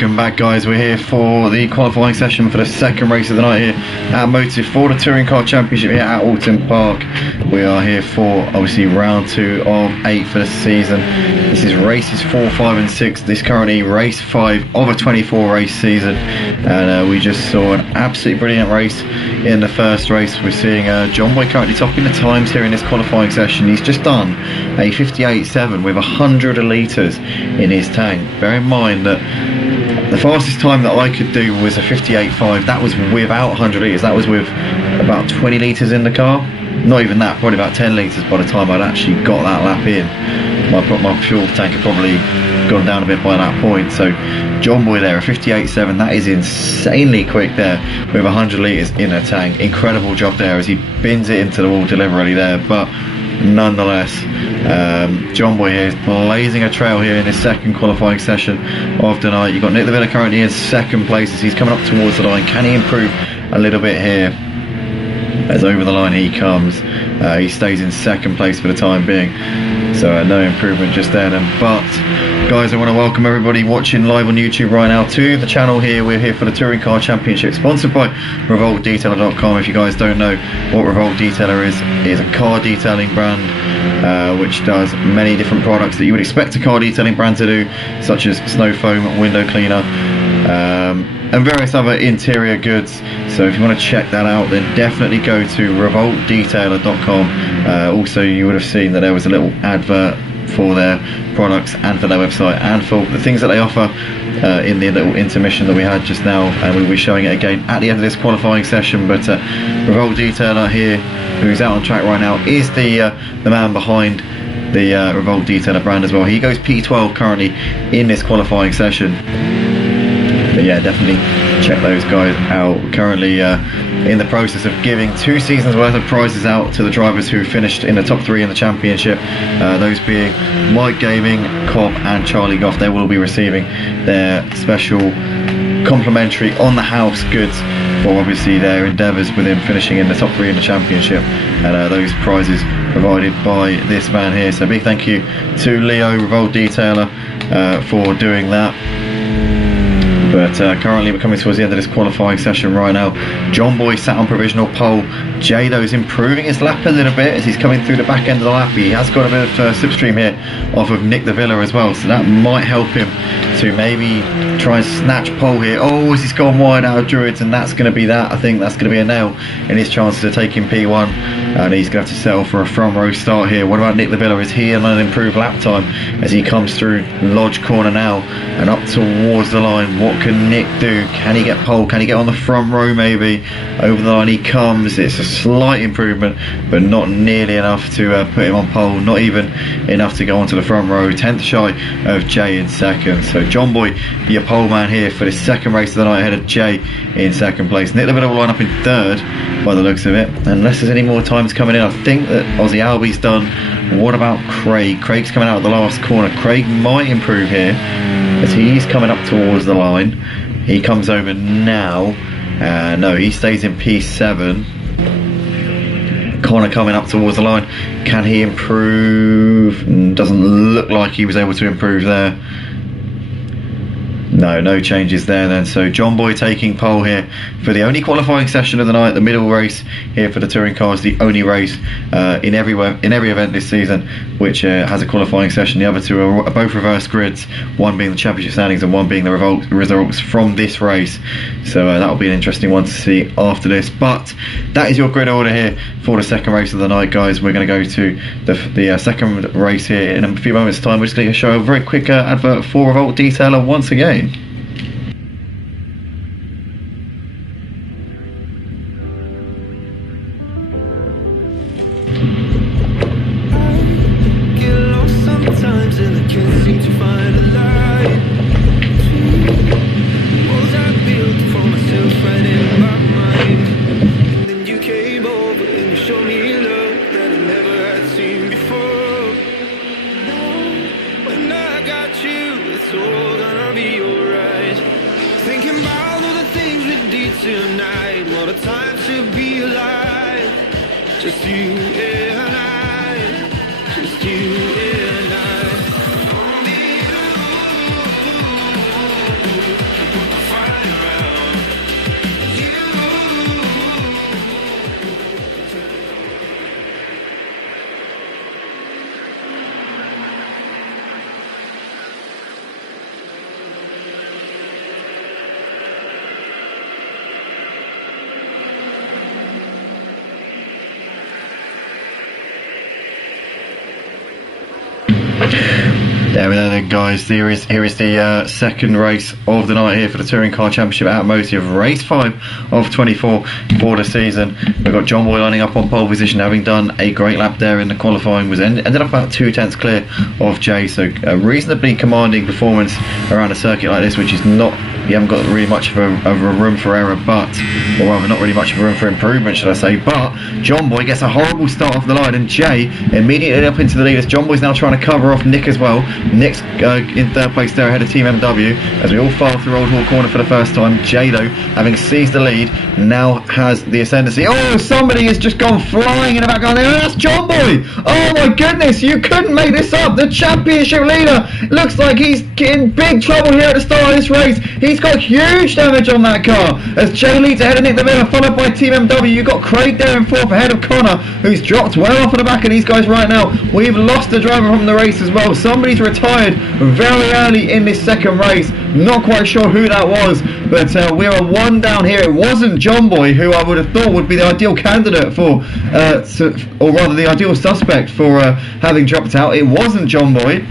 Welcome back, guys. We're here for the qualifying session for the second race of the night here at Motive for the Touring Car Championship here at Oulton Park. We are here for obviously round 2 of 8 for the season. This is races 4, 5 and 6. This is currently race 5 of a 24 race season, and we just saw an absolutely brilliant race in the first race. We're seeing John Boy currently topping the times here in this qualifying session. He's just done a 58.7 with 100 litres in his tank. Bear in mind that the fastest time that I could do was a 58.5. That was without 100 litres. That was with about 20 litres in the car. Not even that, probably about 10 litres by the time I'd actually got that lap in. My fuel tank had probably gone down a bit by that point. So John Boy there, a 58.7, that is insanely quick there with 100 litres in a tank. Incredible job there as he bins it into the wall deliberately there. But nonetheless, John Boy here is blazing a trail here in his second qualifying session of the night. You've got Nick Villa currently in second place as he's coming up towards the line. Can he improve a little bit here? As over the line he comes. He stays in second place for the time being, so no improvement just there then. But guys, I want to welcome everybody watching live on YouTube right now to the channel here. We're here for the Touring Car Championship, sponsored by RevoltDetailer.com. If you guys don't know what Revolt Detailer is a car detailing brand which does many different products that you would expect a car detailing brand to do, such as snow foam, window cleaner, and various other interior goods. So if you want to check that out, then definitely go to RevoltDetailer.com. Also, you would have seen that there was a little advert for their products and for their website and for the things that they offer in the little intermission that we had just now, and we'll be showing it again at the end of this qualifying session. But Revolt Detailer here, who's out on track right now, is the man behind the Revolt Detailer brand as well. He goes P12 currently in this qualifying session. But yeah, definitely check those guys out. Currently in the process of giving 2 seasons worth of prizes out to the drivers who finished in the top 3 in the championship, those being Mike Gaming, Cobb and Charlie Goff. They will be receiving their special complimentary on the house goods for obviously their endeavours within finishing in the top 3 in the championship, and those prizes provided by this man here. So big thank you to Leo, Revolt Detailer, for doing that. But currently we're coming towards the end of this qualifying session right now. John Boy sat on provisional pole. Jay though is improving his lap a little bit as he's coming through the back end of the lap. He has got a bit of slipstream here off of Nick the Villa as well, so that might help him to maybe try and snatch pole here. Oh, as he's gone wide out of Druids, and that's going to be that. I think that's going to be a nail in his chances of taking P1, and he's going to have to settle for a front row start here. What about Nick the Villa? Is he on an improved lap time as he comes through Lodge corner now and up towards the line? What can Nick do? Can he get pole? Can he get on the front row maybe? Over the line he comes. It's a slight improvement, but not nearly enough to put him on pole. Not even enough to go onto the front row. 10th shy of Jay in second. So John Boy, your pole man here for this second race of the night, ahead of Jay in second place. Nick the Villa will line up in third by the looks of it, unless there's any more times coming in. I think that Aussie Albie's done. What about Craig? Craig's coming out of the last corner. Craig might improve here as he's coming up towards the line. He comes over now. No, he stays in P7. Connor coming up towards the line. Can he improve? Doesn't look like he was able to improve there. No changes there then. So John Boy taking pole here for the only qualifying session of the night, the middle race here for the touring cars, the only race in every event this season which has a qualifying session. The other two are both reverse grids, one being the championship standings and one being the results from this race. So that'll be an interesting one to see after this. But that is your grid order here for the second race of the night, guys. We're going to go to the second race here in a few moments time. We're just going to show a very quick advert for Revolt Detailer once again. Tonight, what a time to be alive. Just you and I, just you and I. There we go then, guys. Here is the second race of the night here for the Touring Car Championship Automotive, race 5 of 24 for the season. We've got John Boy lining up on pole position, having done a great lap there in the qualifying, was ended up about 2 tenths clear of Jay, so a reasonably commanding performance around a circuit like this, which is not, you haven't got really much of a room for error, but, or rather not really much of a room for improvement, should I say. But John Boy gets a horrible start off the line, and Jay immediately up into the leaders. John Boy's now trying to cover off Nick as well. Nick's in third place there ahead of Team MW as we all file through Old Hall Corner for the first time. Jay, though, having seized the lead, now has the ascendancy. Oh, somebody has just gone flying in the background there. That's John Boy. Oh my goodness, you couldn't make this up. The championship leader looks like he's in big trouble here at the start of this race. He's got huge damage on that car as Jay leads ahead of Nick the Miller, followed by Team MW. You've got Craig there in fourth ahead of Connor, who's dropped well off of the back of these guys right now. We've lost the driver from the race as well. Somebody's retired very early in this second race. Not quite sure who that was, but we're a one down here. It wasn't John Boy, who I would have thought would be the ideal candidate for, or rather the ideal suspect for having dropped out. It wasn't John Boy.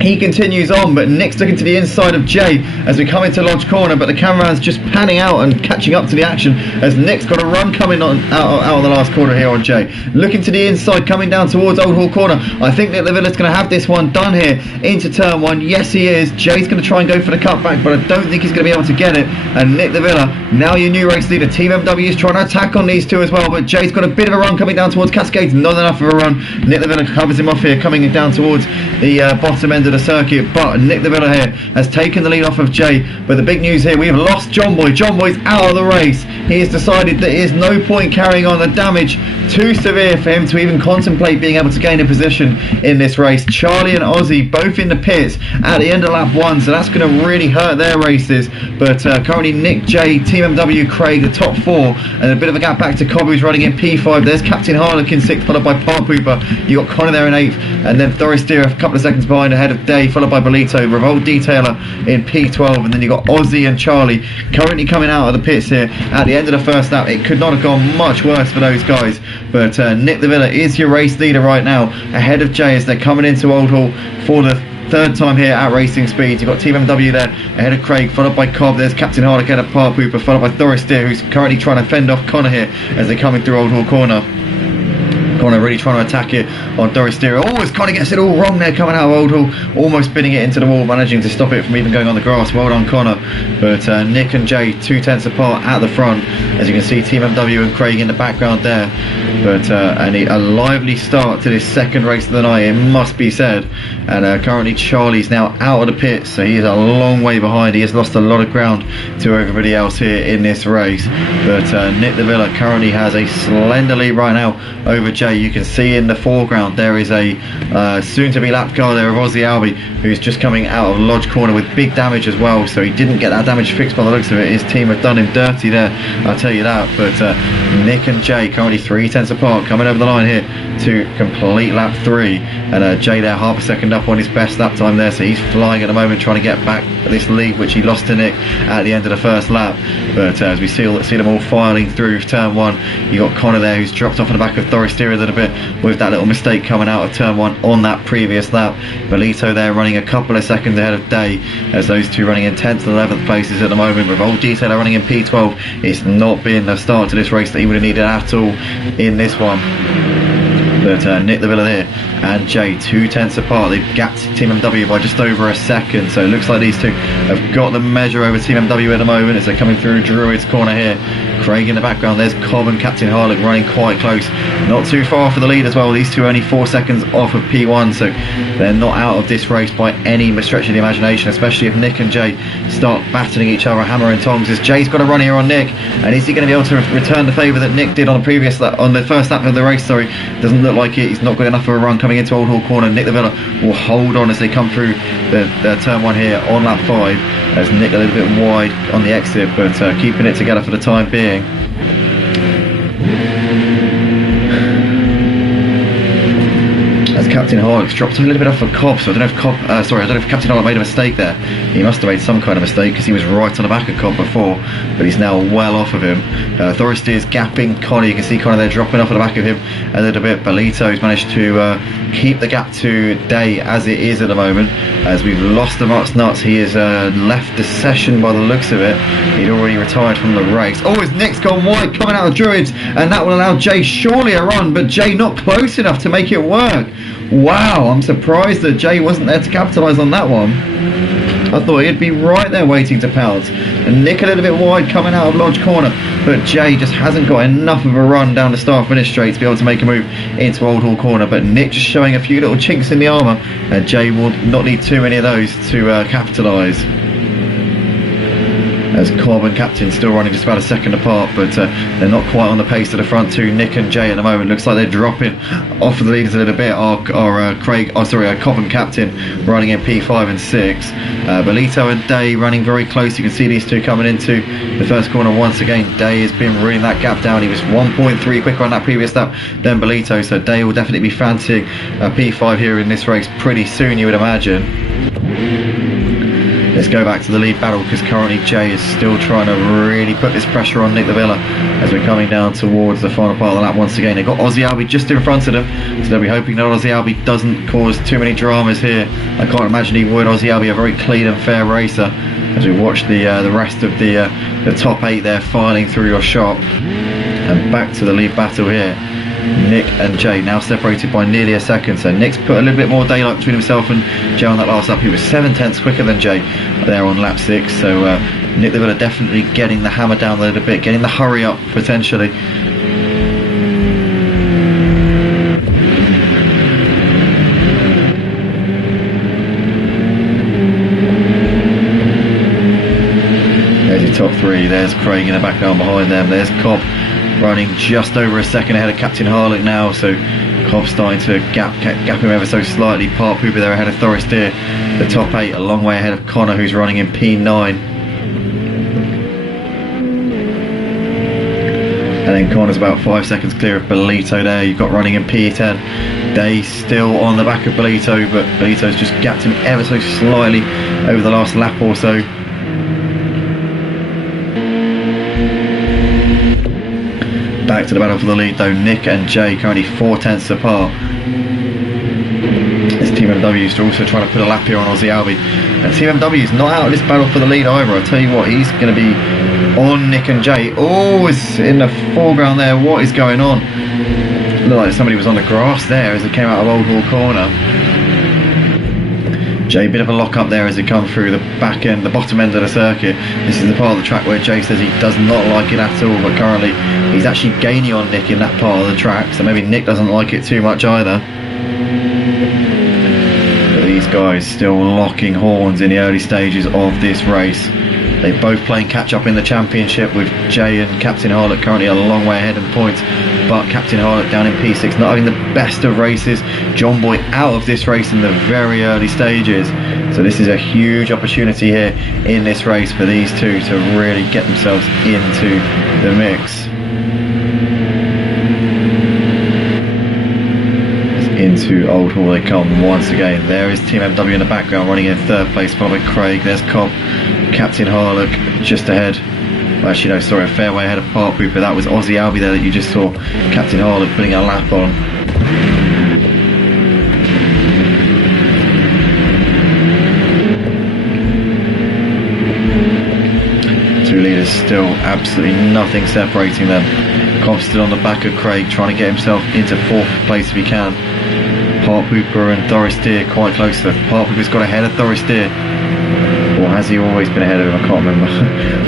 He continues on, but Nick's looking to the inside of Jay as we come into Lodge Corner, but the cameraman's just panning out and catching up to the action as Nick's got a run coming on out of the last corner here on Jay. Looking to the inside, coming down towards Old Hall Corner. I think Nick Lavilla's going to have this one done here into turn 1. Yes, he is. Jay's going to try and go for the cutback, but I don't think he's going to be able to get it. And Nick Lavilla, now your new race leader. Team MW is trying to attack on these two as well, but Jay's got a bit of a run coming down towards Cascades. Not enough of a run. Nick Lavilla covers him off here, coming down towards the bottom end of the circuit, but Nick the Villa here has taken the lead off of Jay. But the big news here, we have lost John Boy. John Boy's out of the race. He has decided that there is no point carrying on. The damage too severe for him to even contemplate being able to gain a position in this race. Charlie and Ozzy both in the pits at the end of lap 1, so that's going to really hurt their races. But currently Nick, Jay, Team MW, Craig, the top 4, and a bit of a gap back to Cobb, who's running in P5. There's Captain Harlock in 6th, followed by Park Pooper. You got Connor there in 8th, and then Doris Deer a couple of seconds behind ahead of Day, followed by Bolito, Revolt Detailer in P12, and then you got Ozzy and Charlie currently coming out of the pits here at the end of the first lap. It could not have gone much worse for those guys, but Nick the Villa is your race leader right now ahead of Jay as they're coming into Old Hall for the third time here at racing speed. You've got Team MW there ahead of Craig, followed by Cobb. There's Captain Harlock ahead of Park Pooper, followed by Doris Deer, who's currently trying to fend off Connor here as they're coming through Old Hall Corner. Connor really trying to attack it on Doris Deer. Always kind of gets it all wrong there coming out of Old Hall, almost spinning it into the wall, managing to stop it from even going on the grass. Well done, Connor. But Nick and Jay 2 tenths apart at the front, as you can see Team MW and Craig in the background there. But a lively start to this second race of the night, it must be said. And currently Charlie's now out of the pits, so he is a long way behind. He has lost a lot of ground to everybody else here in this race. But Nick the Villa currently has a slender lead right now over Jay. You can see in the foreground there is a soon-to-be lap car there of Ozzy Albie, who's just coming out of Lodge Corner with big damage as well, so he didn't get that damage fixed by the looks of it. His team have done him dirty there, I'll tell you that. But Nick and Jay currently 3 tenths apart, coming over the line here to complete lap 3, and Jay there half a second up on his best lap time there, so he's flying at the moment, trying to get back this lead which he lost to Nick at the end of the first lap. But as we see them all filing through turn 1, you got Connor there, who's dropped off on the back of Doris Deer a little bit with that little mistake coming out of turn 1 on that previous lap. Bolito there running a couple of seconds ahead of Day, as those two running in 10th and 11th places at the moment. Revolt Detailer running in P12. It's not been the start to this race that he would have needed at all in this one. But Nick the Villa here and Jay 2 tenths apart. They've gapped Team MW by just over a second, so it looks like these two have got the measure over Team MW at the moment as they're coming through Druid's corner here. Craig in the background, there's Cobb and Captain Harlock running quite close, not too far for the lead as well. These two are only 4 seconds off of P1, so they're not out of this race by any stretch of the imagination, especially if Nick and Jay start battling each other hammer and tongs, as Jay's got a run here on Nick. And is he going to be able to return the favour that Nick did on the previous lap, on the first lap of the race? Sorry, doesn't look like it. He's not got enough of a run coming into Old Hall Corner. Nick the Villa will hold on as they come through the turn 1 here on lap 5, as Nick a little bit wide on the exit, but keeping it together for the time being. Captain Harlock's dropped a little bit off for Cobb, so I don't know if I don't know if Captain Harlock made a mistake there. He must have made some kind of mistake because he was right on the back of Cobb before, but he's now well off of him. Thorister's gapping Connor. You can see Connor there dropping off at the back of him a little bit. Bolito's managed to keep the gap to Day as it is at the moment. As we've lost the Mark's Nuts, he has left the session by the looks of it. He'd already retired from the race. Oh, his Nick's gone wide coming out of Druids, and that will allow Jay surely a run, but Jay not close enough to make it work. Wow, I'm surprised that Jay wasn't there to capitalise on that one. I thought he'd be right there waiting to pounce. And Nick a little bit wide coming out of Lodge Corner, but Jay just hasn't got enough of a run down the start finish straight to be able to make a move into Old Hall Corner. But Nick just showing a few little chinks in the armour, and Jay will not need too many of those to capitalise. As Cobb and Captain still running just about a second apart, but they're not quite on the pace of the front two. Nick and Jay at the moment looks like they're dropping off of the leaders a little bit. Cobb and Captain running in P5 and 6. Bolito and Day running very close. You can see these two coming into the first corner once again. Day has been reeling that gap down. He was 1.3 quicker on that previous lap than Bolito, so Day will definitely be fancying a P5 here in this race pretty soon, you would imagine. Let's go back to the lead battle, because currently Jay is still trying to really put this pressure on Nick the Villa as we're coming down towards the final part of the lap once again. They've got Aussie Albie just in front of them, so they'll be hoping that Aussie Albie doesn't cause too many dramas here. I can't imagine he would. Aussie Albie, a very clean and fair racer, as we watch the rest of the top 8 there filing through your shop. And back to the lead battle here. Nick and Jay now separated by nearly a second, so Nick's put a little bit more daylight between himself and Jay on that last lap. He was 7/10 quicker than Jay there on lap 6, so Nick the Villa definitely getting the hammer down a little bit, getting the hurry up potentially. There's your top 3. There's Craig in the background behind them. There's Cobb running just over a second ahead of Captain Harlock now, so Cobb starting to gap him ever so slightly. Park Hooper there ahead of Thorister, the top 8 a long way ahead of Connor, who's running in P9, and then Connor's about 5 seconds clear of Bolito there. You've got running in P10 Day still on the back of Bolito, but Bolito's just gapped him ever so slightly over the last lap or so. Back to the battle for the lead though. Nick and Jay currently 4/10 apart. This Team MW is also trying to put a lap here on Aussie Albie, and Team MW is not out of this battle for the lead either. I'll tell you what, he's going to be on Nick and Jay. Oh, it's in the foreground there. What is going on? Looked like somebody was on the grass there as it came out of Old Hall Corner. Jay, bit of a lock up there as it comes through the back end, the bottom end of the circuit. This is the part of the track where Jay says he does not like it at all, but currently he's actually gaining on Nick in that part of the track, so maybe Nick doesn't like it too much either. But these guys still locking horns in the early stages of this race. They're both playing catch up in the championship, with Jay and Captain Harlock currently a long way ahead in points, but Captain Harlock down in P6 not having the best of races. John Boy out of this race in the very early stages, so this is a huge opportunity here in this race for these two to really get themselves into the mix. Into Old Hall they come once again. There is Team MW in the background running in 3rd place, followed by Craig. There's Cobb, Captain Harlock just ahead. Well, actually no, sorry, a fair way ahead of Park Hooper. That was Aussie Albie there that you just saw Captain Harlock putting a lap on. Two leaders still absolutely nothing separating them. Cobb still on the back of Craig, trying to get himself into 4th place if he can. Park Hooper and Doris Deer quite close to them. Park Hooper's got ahead of Doris Deer. Or has he always been ahead of him? I can't remember.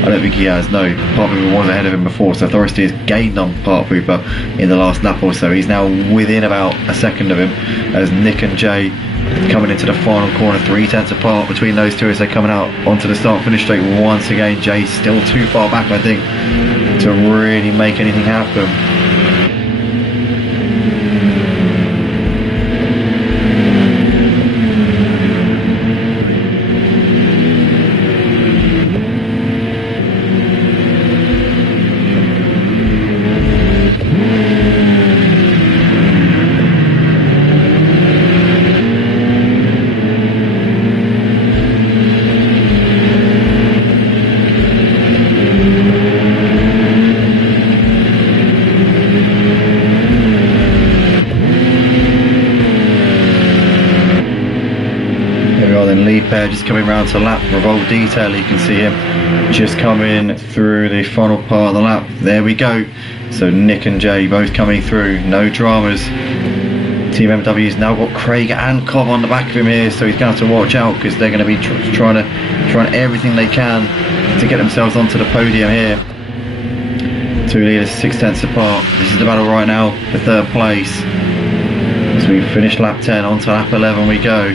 I don't think he has, no. Park Hooper was ahead of him before, so Doris Deer's gained on Park Hooper in the last lap or so. He's now within about a second of him, as Nick and Jay coming into the final corner, 3/10 apart between those two as they're coming out onto the start finish straight once again. Jay still too far back, I think, to really make anything happen. rather than lead pair, just coming round to lap revolt detail. You can see him just coming through the final part of the lap. There we go. So Nick and Jay both coming through, no dramas. Team MW's now got Craig and Cobb on the back of him here, so he's going to have to watch out because they're going to be trying everything they can to get themselves onto the podium here. 2 leaders 6/10 apart. This is the battle right now for 3rd place. As we finish lap 10, on to lap 11 we go.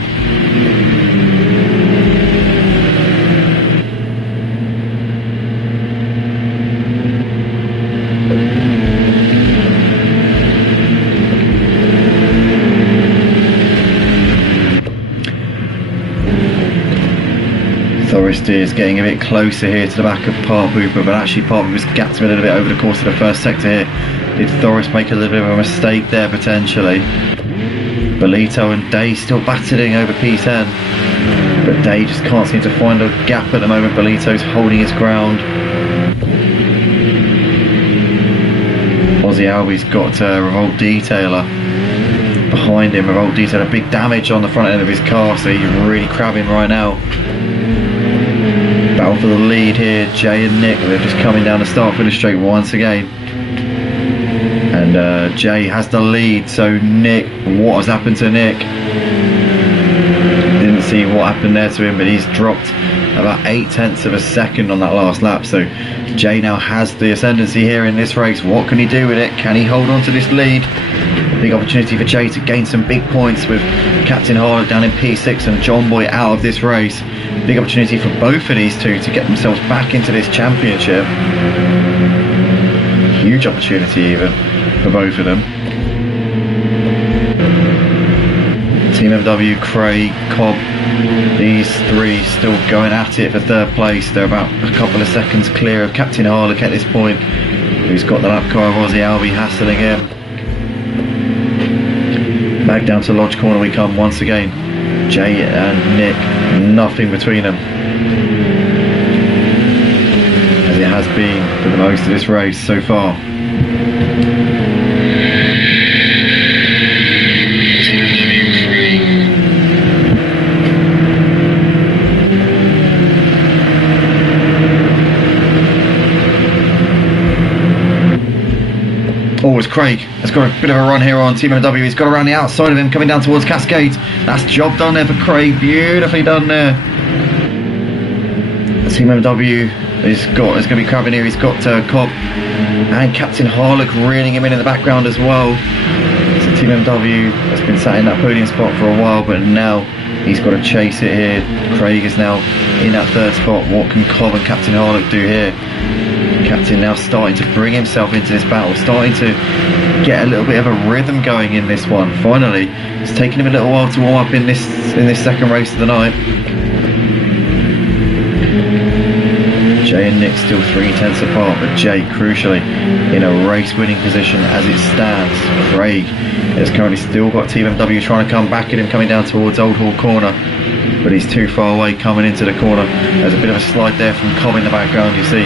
Forrest is getting a bit closer here to the back of Park Hooper, but actually Park Hooper's gapped him a little bit over the course of the first sector here. Did Forrest make a little bit of a mistake there potentially? Bolito and Day still battling over P10, but Day just can't seem to find a gap at the moment. Bolito's holding his ground. Ozzy Albi's got Revolt Detailer behind him. Revolt Detailer, big damage on the front end of his car, so he's really crabbing right now. Battle for the lead here, Jay and Nick, they're just coming down the start finish straight once again. And Jay has the lead, so Nick, what has happened to Nick? Didn't see what happened there to him, but he's dropped about 0.8 of a second on that last lap. So Jay now has the ascendancy here in this race. What can he do with it? Can he hold on to this lead? Big opportunity for Jay to gain some big points with Captain Harlock down in P6 and John Boy out of this race. Big opportunity for both of these two to get themselves back into this championship. Huge opportunity even for both of them. Team MW, Craig, Cobb, these three still going at it for 3rd place. They're about a couple of seconds clear of Captain Harlock at this point, who's got the lap car of Ozzy Albi hassling him. Back down to Lodge Corner we come once again. Jay and Nick, nothing between them, as it has been for the most of this race so far. Oh, it's Craig has got a bit of a run here on Team MW. He's got around the outside of him, coming down towards Cascades. That's job done there for Craig, beautifully done there. Team MW is going to be crabbing here. He's got Cobb and Captain Harlock reeling him in the background as well. So Team MW has been sat in that podium spot for a while, but now he's got to chase it here. Craig is now in that 3rd spot. What can Cobb and Captain Harlock do here? Captain now starting to bring himself into this battle, starting to get a little bit of a rhythm going in this one. Finally, it's taken him a little while to warm up in this second race of the night. Jay and Nick still 0.3 apart, but Jay crucially in a race-winning position as it stands. Craig has currently still got Team MW trying to come back at him, coming down towards Old Hall Corner, but he's too far away coming into the corner. There's a bit of a slide there from Cobb in the background, you see,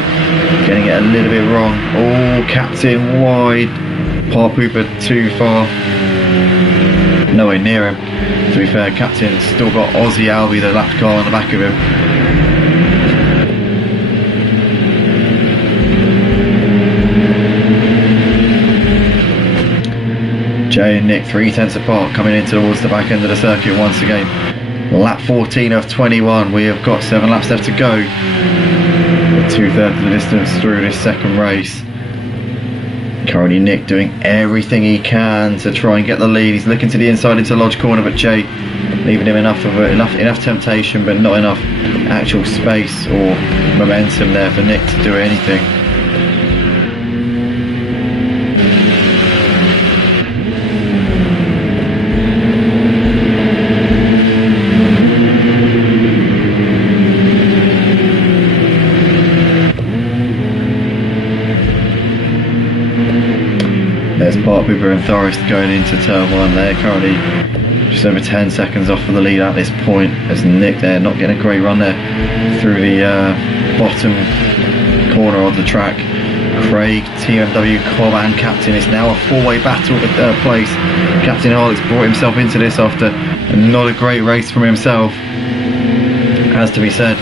getting it a little bit wrong. Oh, Captain wide, Park Hooper too far, nowhere near him. To be fair, Captain's still got Ozzy Albi, the lap car, on the back of him. Jay and Nick 0.3 apart, coming in towards the back end of the circuit once again. Lap 14 of 21. We have got 7 laps left to go. 2/3 of the distance through this second race. Currently Nick doing everything he can to try and get the lead. He's looking to the inside into Lodge Corner, but Jay leaving him enough temptation, but not enough actual space or momentum there for Nick to do anything. There's Park Hooper and Forrest going into turn 1. They're currently just over 10 seconds off for the lead at this point, as Nick there not getting a great run there through the bottom corner of the track. Craig, TMW, Cobb and Captain. It's now a 4-way battle for 3rd place. Captain Harlock's brought himself into this after not a great race from himself. has to be said,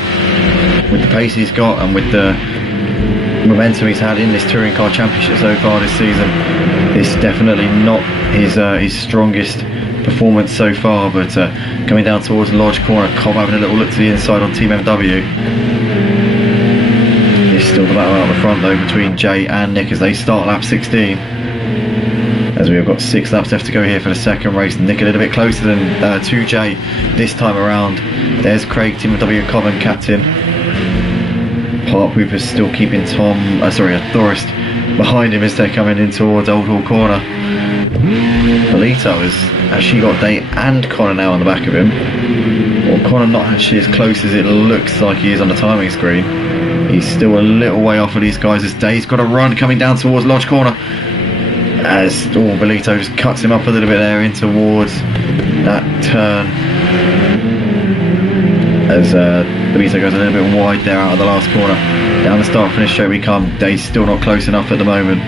with the pace he's got and with the momentum he's had in this touring car championship so far this season, it's definitely not his strongest performance so far. But coming down towards Lodge corner, Cobb having a little look to the inside on Team MW. It's still the battle out the front though between Jay and Nick as they start lap 16. As we have got 6 laps left to go here for the second race. Nick a little bit closer than to Jay this time around. There's Craig, Team MW, Cobb and captain. Park Hooper's still keeping Thorist behind him as they're coming in towards Old Hall corner. Polito has actually got Day and Connor now on the back of him. Well, Connor not actually as close as it looks like he is on the timing screen. He's still a little way off of these guys as Day's got a run coming down towards Lodge corner. As Polito just cuts him up a little bit there in towards that turn. As Polito goes a little bit wide there out of the last corner. Down the start finish straight we come. Day's still not close enough at the moment.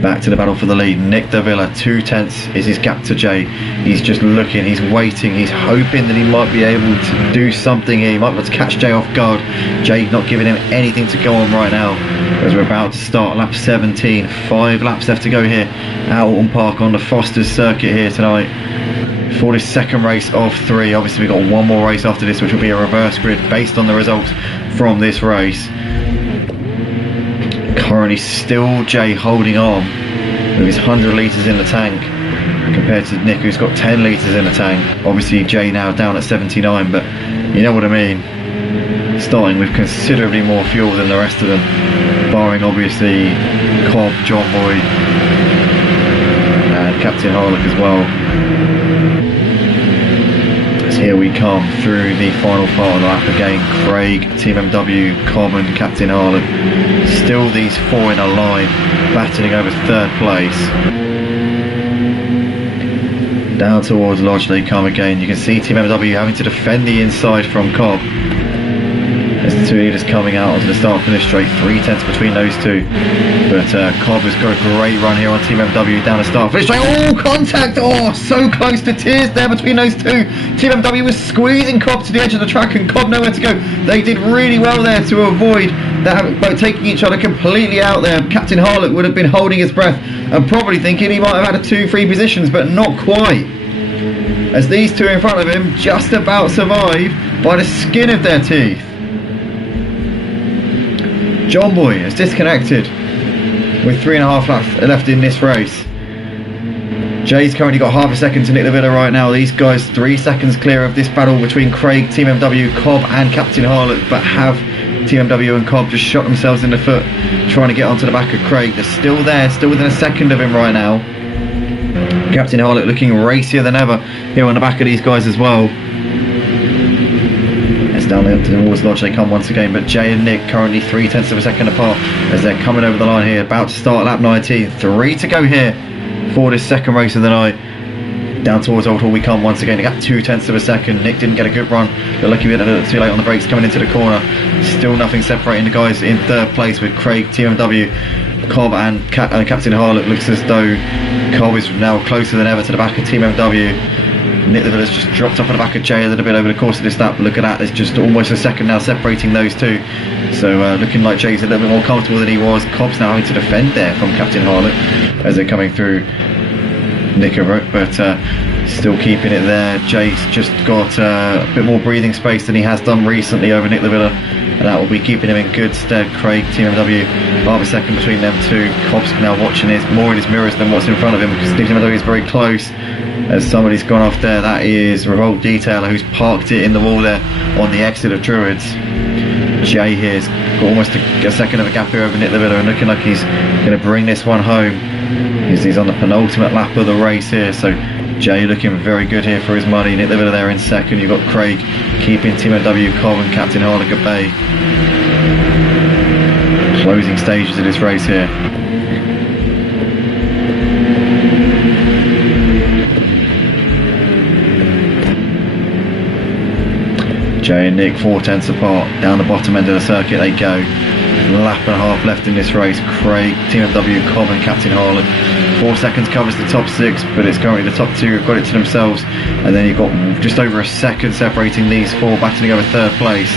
Back to the battle for the lead. Nick Davila, 2/10 is his gap to Jay. He's just looking, he's waiting, he's hoping that he might be able to do something here. He might be able to catch Jay off guard. Jay not giving him anything to go on right now as we're about to start lap 17. 5 laps left to go here at Oulton Park on the Foster's circuit here tonight for this second race of 3. Obviously we've got one more race after this, which will be a reverse grid based on the results from this race. Currently still Jay holding on with his 100 litres in the tank compared to Nick, who's got 10 litres in the tank. Obviously Jay now down at 79, but you know what I mean, starting with considerably more fuel than the rest of them, barring obviously Cobb, John Boyd and Captain Harlock as well. As here we come through the final part of the lap again. Craig, Team MW, Cobb and Captain Harlock. Still these 4 in a line, battling over 3rd place. Down towards Lodge they come again. You can see Team MW having to defend the inside from Cobb. As the 2 leaders coming out onto the start finish straight, 3/10 between those 2. But Cobb has got a great run here on Team MW down the start finish straight. Oh, contact! Oh, so close to tears there between those 2. Team MW was squeezing Cobb to the edge of the track and Cobb nowhere to go. They did really well there to avoid that by taking each other completely out there. Captain Harlock would have been holding his breath and probably thinking he might have had a 2-3 positions, but not quite. As these 2 in front of him just about survive by the skin of their teeth. John Boy has disconnected with 3.5 laps left in this race. Jay's currently got half a second to Nick Davila right now. These guys 3 seconds clear of this battle between Craig, Team MW, Cobb and Captain Harlock, but have Team MW and Cobb just shot themselves in the foot trying to get onto the back of Craig. They're still there, still within a second of him right now. Captain Harlock looking racier than ever here on the back of these guys as well. Down there towards Lodge they come once again, but Jay and Nick currently 3/10 of a second apart as they're coming over the line here, about to start lap 19. 3 to go here for this second race of the night. Down towards Old Hall we come once again. They got 2/10 of a second. Nick didn't get a good run, but lucky we had a little too late on the brakes coming into the corner. Still nothing separating the guys in 3rd place with Craig, Team MW, Cobb and Captain Harlock. Looks as though Cobb is now closer than ever to the back of Team MW. Nick Davila's just dropped up on the back of Jay a little bit over the course of this lap. Look at that, there's just almost a second now separating those 2. So looking like Jay's a little bit more comfortable than he was. Cobb's now having to defend there from Captain Harlock as they're coming through Nickerook, but still keeping it there. Jay's just got a bit more breathing space than he has done recently over Nick Davila, and that will be keeping him in good stead. Craig, Team MW, half a second between them 2. Cobb's now watching his more in his mirrors than what's in front of him because Team MW is very close. As somebody's gone off there, that is Revolt Detailer who's parked it in the wall there on the exit of Druids. Jay here's got almost a second of a gap here over Nick Davila and looking like he's going to bring this one home. He's on the penultimate lap of the race here, so Jay looking very good here for his money. Nick Davila there in second. You've got Craig keeping Team MW, Cobb and Captain Harlock at bay. Closing stages of this race here. Jay and Nick 4/10 apart. Down the bottom end of the circuit they go. Lap and a half left in this race. Craig, Team MW, Cobb and Captain Harlock 4 seconds covers the top 6, but it's currently the top 2 who've got it to themselves. And then you've got just over a second separating these 4, battling over 3rd place.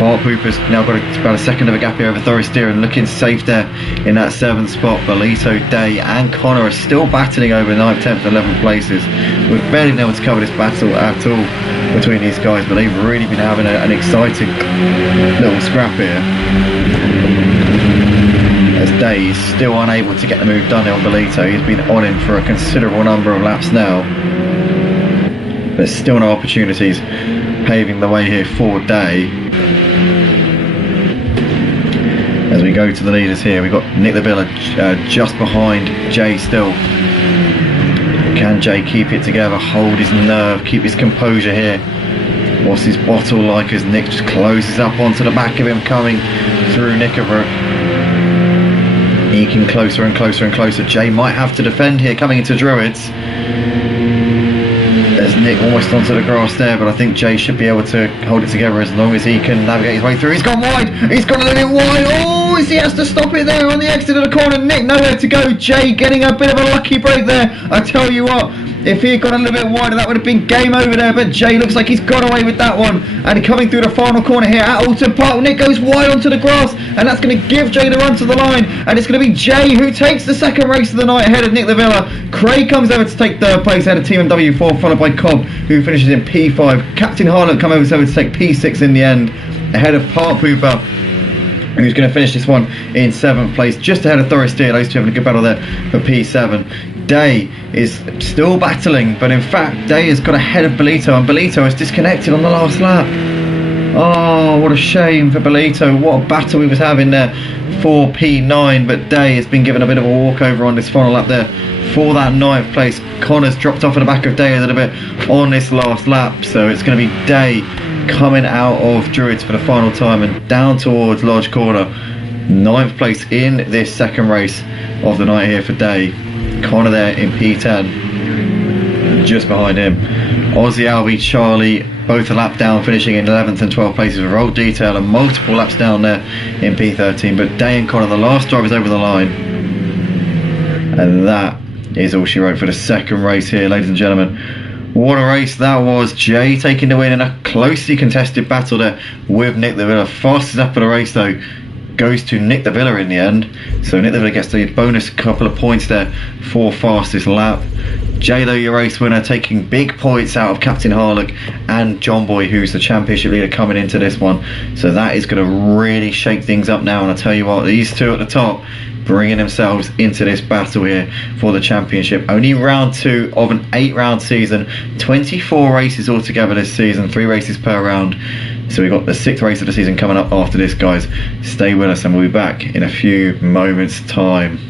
Bart Pooper's now got about a second of a gap here over Thorestier and looking safe there in that 7th spot. Belito, Day and Connor are still battling over 9th, 10th and 11th places. We've barely been able to cover this battle at all between these guys, but they've really been having an exciting little scrap here. As Day is still unable to get the move done on Belito. He's been on him for a considerable number of laps now, but still no opportunities paving the way here for Day. As we go to the leaders here, we've got Nick the Villa just behind Jay still. Can Jay keep it together, hold his nerve, keep his composure here? What's his bottle like as Nick just closes up onto the back of him, coming through Knickerbock? Eking closer and closer and closer. Jay might have to defend here coming into Druids. There's Nick almost onto the grass there, but I think Jay should be able to hold it together as long as he can navigate his way through. He's gone wide! He's gone a little bit wide! Oh, he has to stop it there on the exit of the corner. Nick nowhere to go. Jay getting a bit of a lucky break there. I tell you what, if he had gone a little bit wider, that would have been game over there, but Jay looks like he's got away with that one. And coming through the final corner here at Oulton Park, Nick goes wide onto the grass, and that's going to give Jay the run to the line. And it's going to be Jay who takes the 2nd race of the night ahead of Nick the Villa. Craig comes over to take 3rd place ahead of Team MW4, followed by Cobb, who finishes in P5. Captain Harlan come over to take P6 in the end, ahead of Part Pooper, who's going to finish this one in 7th place, just ahead of Thorestier. Those two having a good battle there for P7. Day is still battling, but in fact Day has got ahead of Belito, and Belito is disconnected on the last lap. Oh, what a shame for Belito. What a battle he was having there for P9, but Day has been given a bit of a walkover on this final lap there for that 9th place. Connor's dropped off at the back of Day a little bit on this last lap, so it's going to be Day coming out of Druids for the final time and down towards Lodge Corner. 9th place in this 2nd race of the night here for Day. Connor there in P10, just behind him. Aussie, Albie, Charlie, both a lap down, finishing in 11th and 12th places with Roll Detail and multiple laps down there in P13. But Day and Connor, the last drivers over the line. And that is all she wrote for the 2nd race here, ladies and gentlemen. What a race that was. Jay taking the win in a closely contested battle there with Nick the Villa. Fastest up for the race though goes to Nick the Villa in the end, so Nick the Villa gets the bonus couple of points there for fastest lap. Jay though, your race winner, taking big points out of Captain Harlock and John Boy, who's the championship leader coming into this one. So that is going to really shake things up now, and I tell you what, these two at the top bringing themselves into this battle here for the championship. Only round 2 of an 8-round season, 24 races altogether this season, 3 races per round. So we've got the 6th race of the season coming up after this, guys. Stay with us and we'll be back in a few moments time.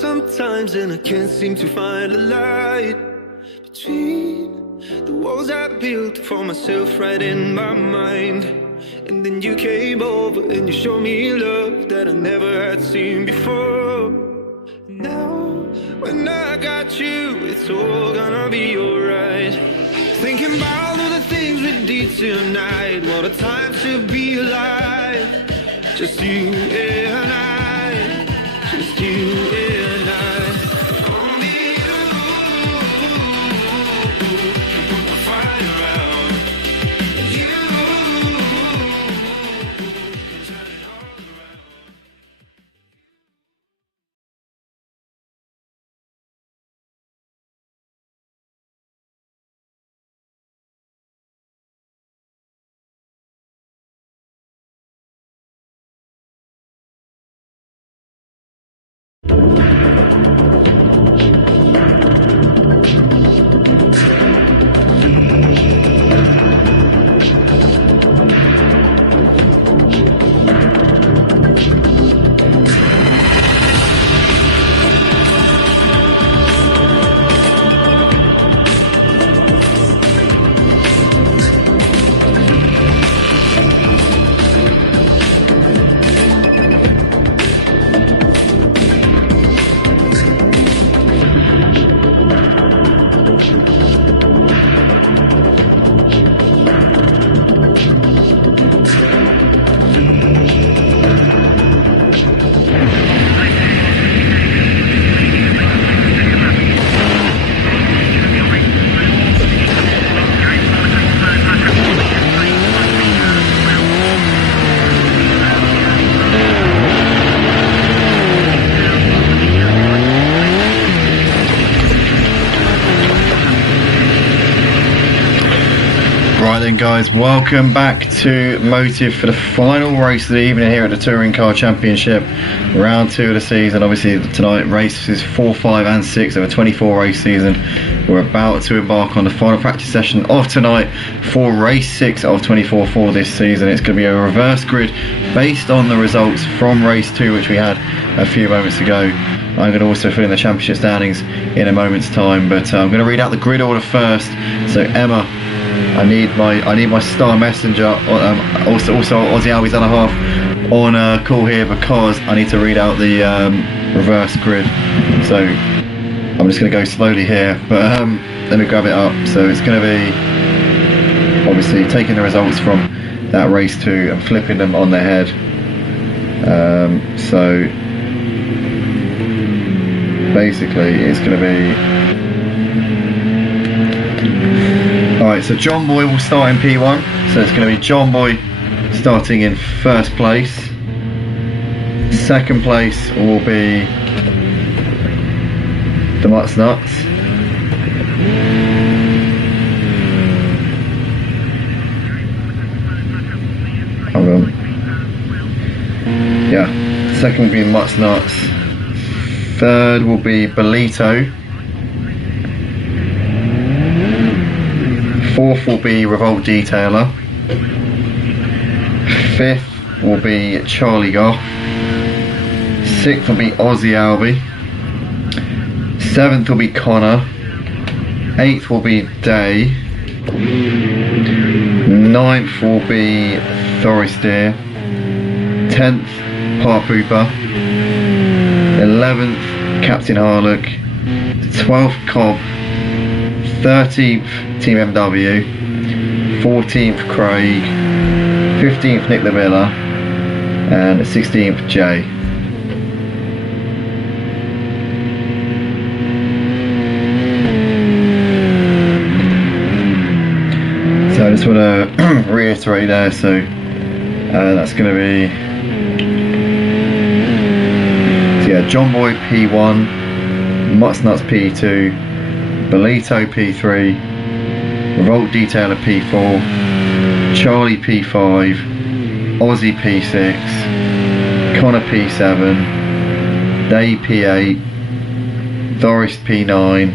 Sometimes and I can't seem to find a light between the walls I built for myself right in my mind. And then you came over and you showed me love that I never had seen before. Now when I got you, it's all gonna be alright. Thinking about all the things we did tonight. What a time to be alive. Just you and I, just you and I. morning, guys. Welcome back to Motive for the final race of the evening here at the Touring Car Championship, round 2 of the season. Obviously tonight races 4, 5 and 6 of a 24 race season. We're about to embark on the final practice session of tonight for race 6 of 24 for this season. It's going to be a reverse grid based on the results from race 2, which we had a few moments ago. I'm going to also fill in the championship standings in a moment's time, but I'm going to read out the grid order first. So Emma, I need my star messenger, also Aussie Albie's and a half on call here, because I need to read out the reverse grid. So I'm just going to go slowly here, but let me grab it up. So it's going to be obviously taking the results from that race 2 and flipping them on their head. So basically it's going to be, alright, so John Boy will start in P1, so it's going to be John Boy starting in first place. Second place will be the Mutts Nuts. Hold on. Yeah, second will be Mutts Nuts. Third will be Bolito. Fourth will be Revolt Detailer. Fifth will be Charlie Goff. Sixth will be Aussie Albie. Seventh will be Connor. Eighth will be Day. Ninth will be Thoristeer. 10th Park Pooper. 11th Captain Harlock. 12th Cobb. 13th Team MW. 14th Craig. 15th Nick Lavilla. And 16th Jay. So I just want to reiterate there, so that's going to be, so yeah, John Boy P1, Mutts Nuts P2, Bolito P3, Revolt Detailer P4, Charlie P5, Aussie P6, Connor P7, Day P8, Doris P9,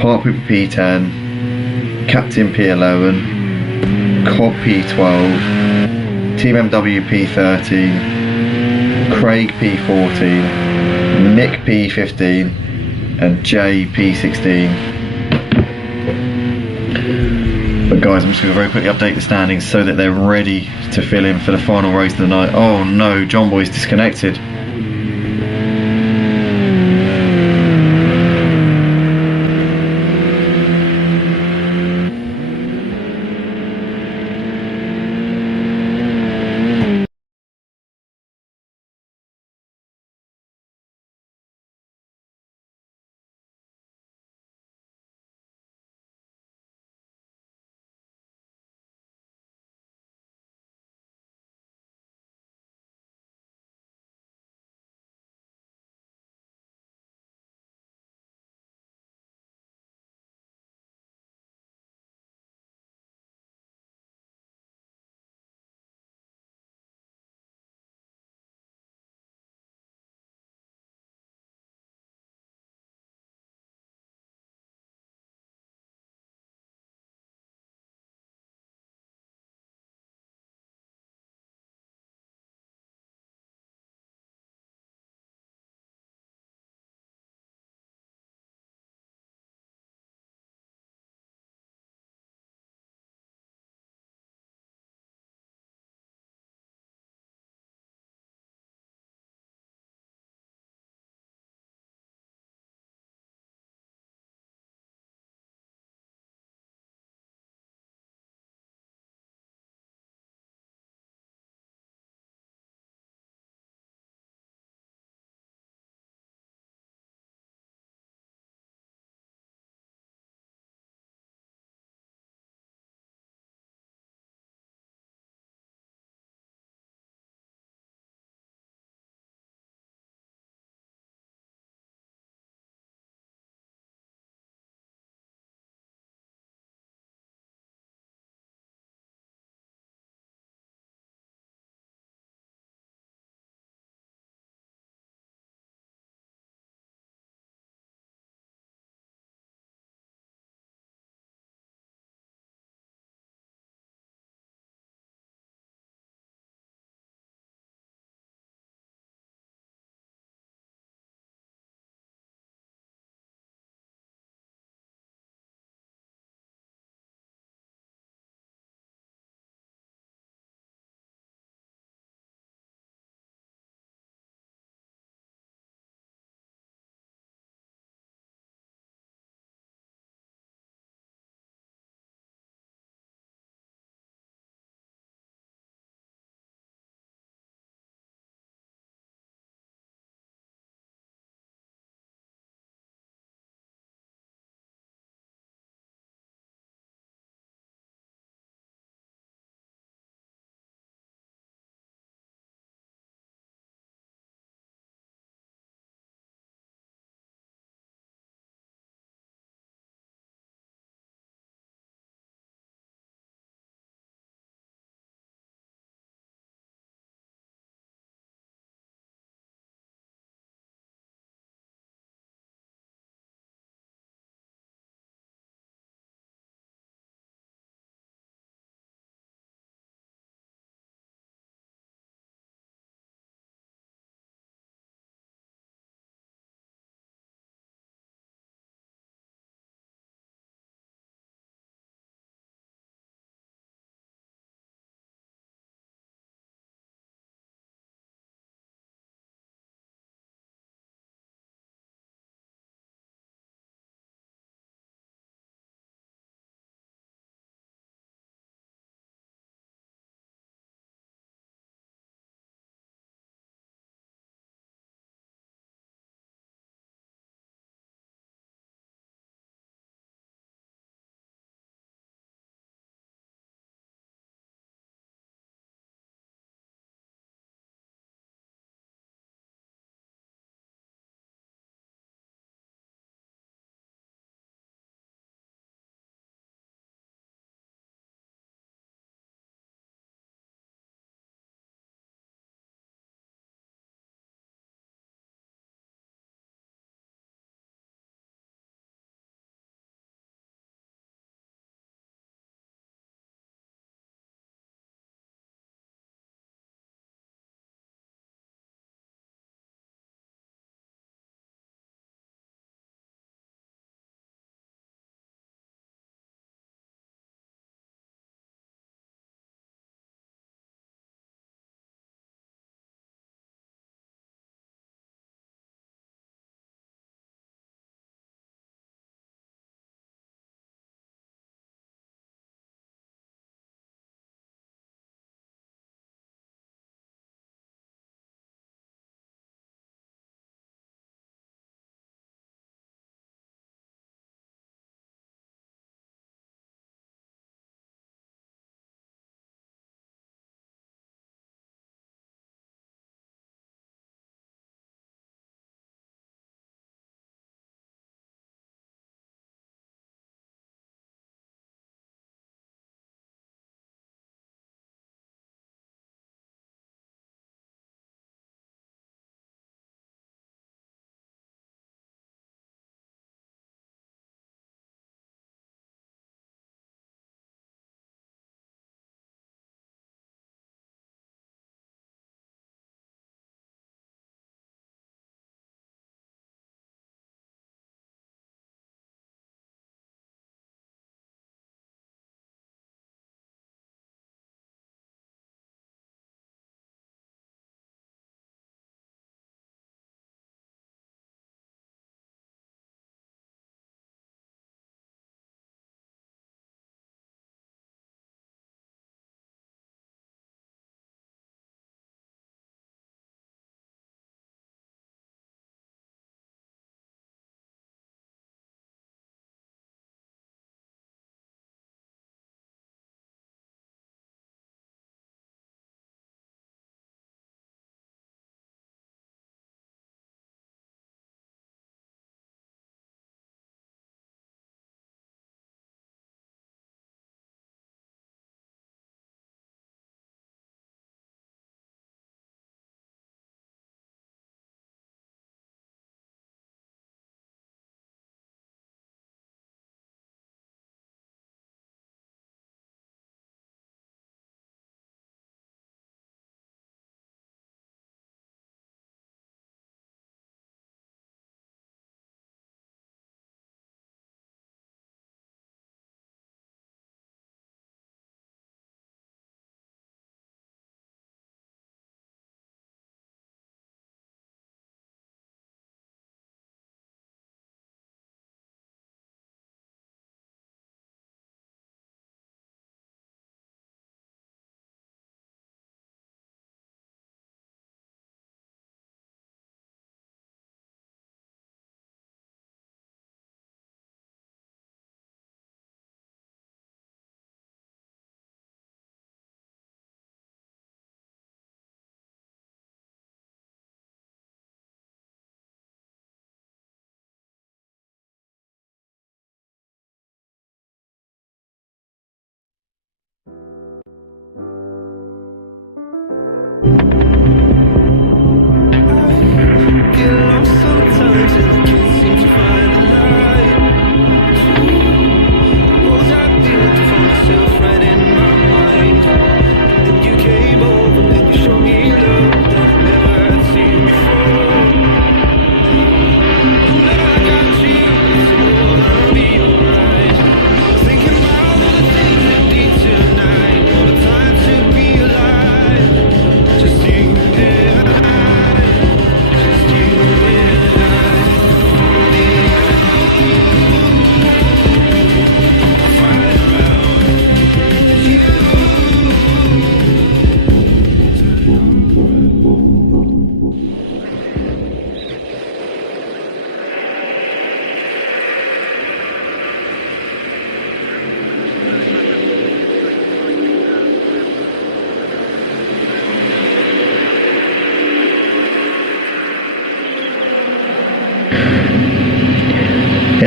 Park Pooper P10, Captain P11, Cobb P12, Team MW P13, Craig P14, Nick P15 and Jay P16. But guys, I'm just going to very quickly update the standings so that they're ready to fill in for the final race of the night. Oh no, John Boy's disconnected.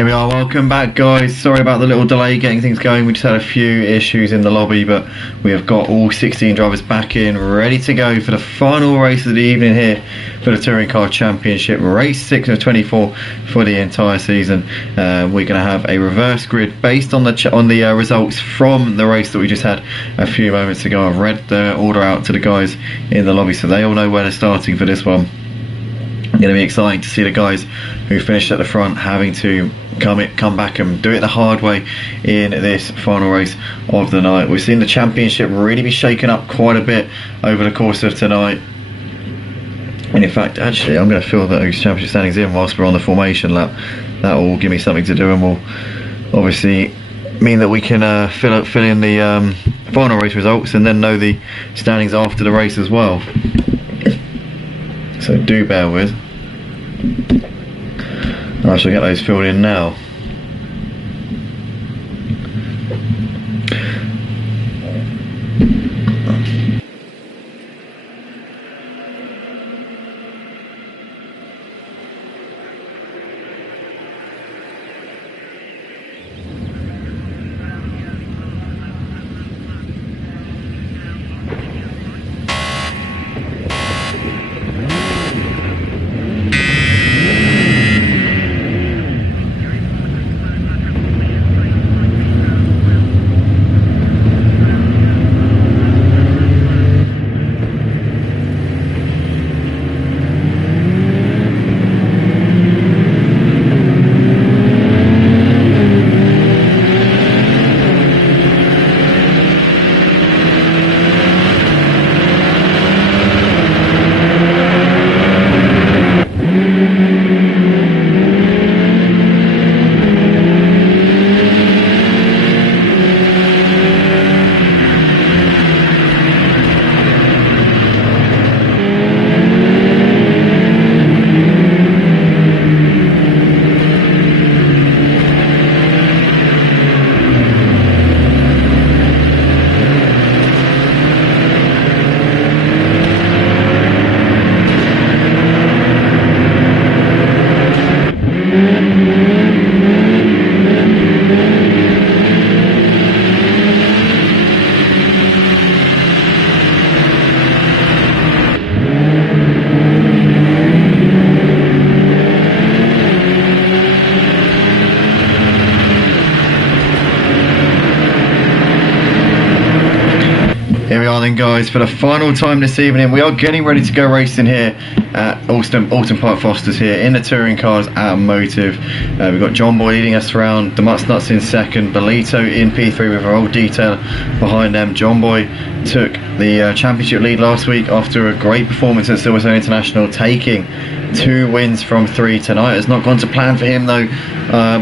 Here we are, welcome back guys. Sorry about the little delay getting things going. We just had a few issues in the lobby, but we have got all 16 drivers back in, ready to go for the final race of the evening here for the Touring Car Championship, race 6 of 24 for the entire season. We're going to have a reverse grid based on the results from the race that we just had a few moments ago. I've read the order out to the guys in the lobby, so they all know where they're starting for this one. Going to be exciting to see the guys who finished at the front having to come back and do it the hard way in this final race of the night. We've seen the championship really be shaken up quite a bit over the course of tonight. And in fact, actually, I'm going to fill those championship standings in whilst we're on the formation lap. That will give me something to do, and will obviously mean that we can fill in the final race results and then know the standings after the race as well. So do bear with. I shall get those filled in now. Here we are then guys, for the final time this evening. We are getting ready to go racing here at Oulton Park Fosters here in the touring cars at Motive. We've got John Boy leading us around, the Mutts Nuts in second, Bolito in P3 with our old detail behind them. John Boy took the championship lead last week after a great performance at Silverstone International, taking 2 wins from 3 tonight. It's not gone to plan for him though,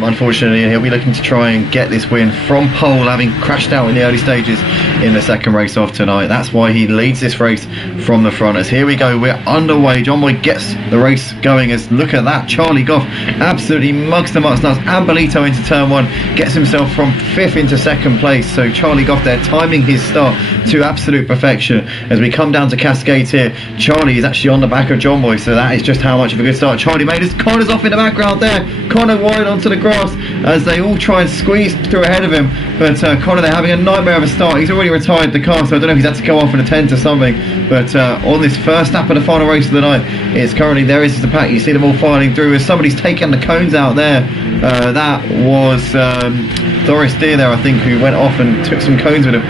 unfortunately, and he'll be looking to try and get this win from pole, having crashed out in the early stages in the second race of tonight. That's why he leads this race from the front. As here we go, we're underway. John Boy gets the race going, as look at that, Charlie Goff absolutely mugs the Mutts Nuts and Bolito into turn 1, gets himself from 5th into 2nd place. So Charlie Goff there timing his start to absolute perfection. As we come down to Cascades here, Charlie is actually on the back of John Boy, so that is just how much of a good start. Charlie made his corners off in the background there, Connor wide onto the grass as they all try and squeeze through ahead of him, but Connor there having a nightmare of a start. He's already retired the car, so I don't know if he's had to go off and attend to something, but on this first lap of the final race of the night, it's currently, there is the pack, you see them all filing through as somebody's taken the cones out there. That was Doris Deer there, I think, who went off and took some cones with him.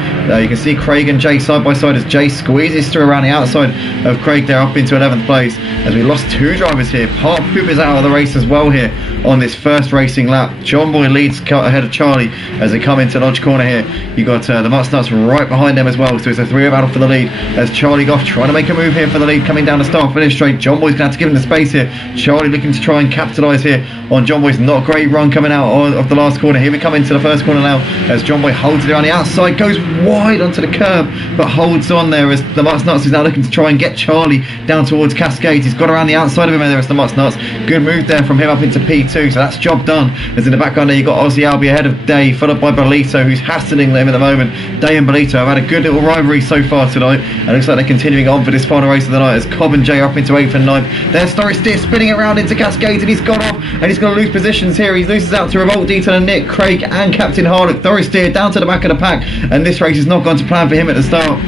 You can see Craig and Jay side by side as Jay squeezes through around the outside of Craig there up into 11th place, as we lost 2 drivers here. Park Poop is out of the race as well here on this first racing lap. John Boy leads ahead of Charlie as they come into Lodge Corner here. You got the Mutts Nuts right behind them as well, so it's a 3-way battle for the lead as Charlie Goff trying to make a move here for the lead, coming down the start finish straight. John Boy's going to have to give him the space here. Charlie looking to try and capitalise here on John Boy's not great run coming out of the last corner. Here we come into the first corner now as John Boy holds it around the outside, goes wide onto the curb, but holds on there as the Mutt's Nuts is now looking to try and get Charlie down towards Cascades. He's got around the outside of him there as the Mutt's Nuts. Good move there from him up into P2, so that's job done. As in the background there, you've got Aussie Albi ahead of Day, followed by Bolito, who's hassling them at the moment. Day and Bolito have had a good little rivalry so far tonight, and it looks like they're continuing on for this final race of the night as Cobb and Jay are up into 8th and 9th. There's Story Steer spinning it around into Cascades, and he's gone off, and he's going to lose positions here. He loses out to Revolt Detail and Nick, Craig and Captain Harlock. Thoris Steer down to the back of the pack, and this race has not gone to plan for him at the start.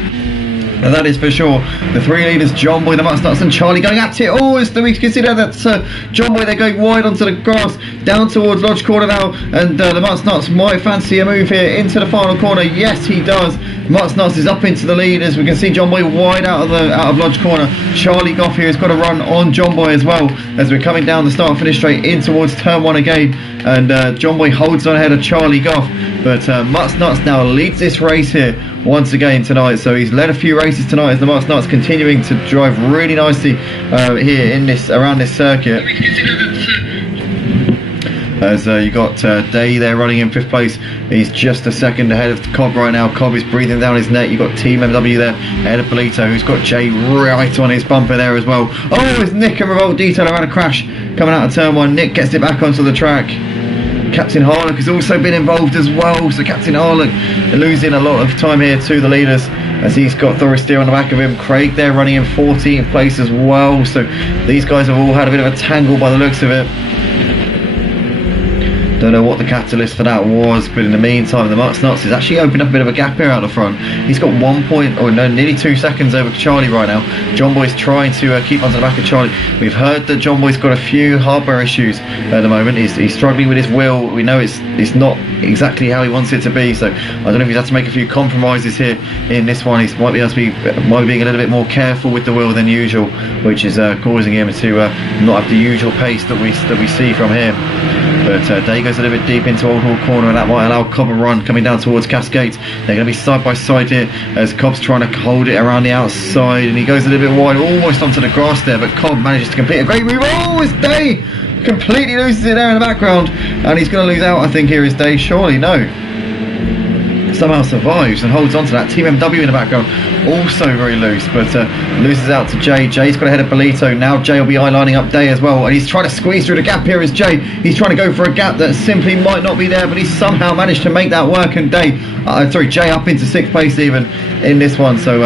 And that is for sure. The three leaders, John Boy, the Mutt's Nuts and Charlie going at it. Oh, as we can see there, that's John Boy, they're going wide onto the grass, down towards Lodge Corner now, and the Mutt's Nuts might fancy a move here into the final corner. Yes, he does. Mutt's Nuts is up into the lead as we can see John Boy wide out of Lodge Corner. Charlie Goff here has got a run on John Boy as well as we're coming down the start finish straight in towards turn 1 again, and John Boy holds on ahead of Charlie Goff, but Mutt's Nuts now leads this race here once again tonight. So he's led a few races tonight as the Mutt's Nuts continuing to drive really nicely here in this around this circuit. As you got Day there running in 5th place. He's just a second ahead of Cobb right now. Cobb is breathing down his neck. You've got Team MW there ahead of Bolito, who's got Jay right on his bumper there as well. Oh, it's Nick and Revolt Detail around a crash coming out of turn 1. Nick gets it back onto the track. Captain Harlock has also been involved as well, so Captain Harlock losing a lot of time here to the leaders as he's got Thoris Steer on the back of him. Craig there running in 14th place as well, so these guys have all had a bit of a tangle by the looks of it. Don't know what the catalyst for that was, but in the meantime the Mutt's Nuts has actually opened up a bit of a gap here out the front. He's got nearly 2 seconds over Charlie right now. John Boy's trying to keep onto the back of Charlie. We've heard that John Boy's got a few hardware issues at the moment. He's struggling with his wheel. We know it's not exactly how he wants it to be, so I don't know if he's had to make a few compromises here in this one. He might be being a little bit more careful with the wheel than usual, which is causing him to not have the usual pace that we see from him. But Day goes a little bit deep into Old Hall Corner, and that might allow Cobb a run coming down towards Cascades. They're going to be side by side here as Cobb's trying to hold it around the outside, and he goes a little bit wide, almost onto the grass there, but Cobb manages to complete a great move. Oh, it's Day! Completely loses it there in the background, and he's going to lose out, I think. Here is Day, surely, no. Somehow survives and holds on to that. Team MW in the background also very loose, but loses out to Jay. Jay's got ahead of Bolito. Now Jay will be eye-lining up Day as well, and he's trying to squeeze through the gap. Here is Jay. He's trying to go for a gap that simply might not be there, but he's somehow managed to make that work, and Jay up into 6th place even in this one, so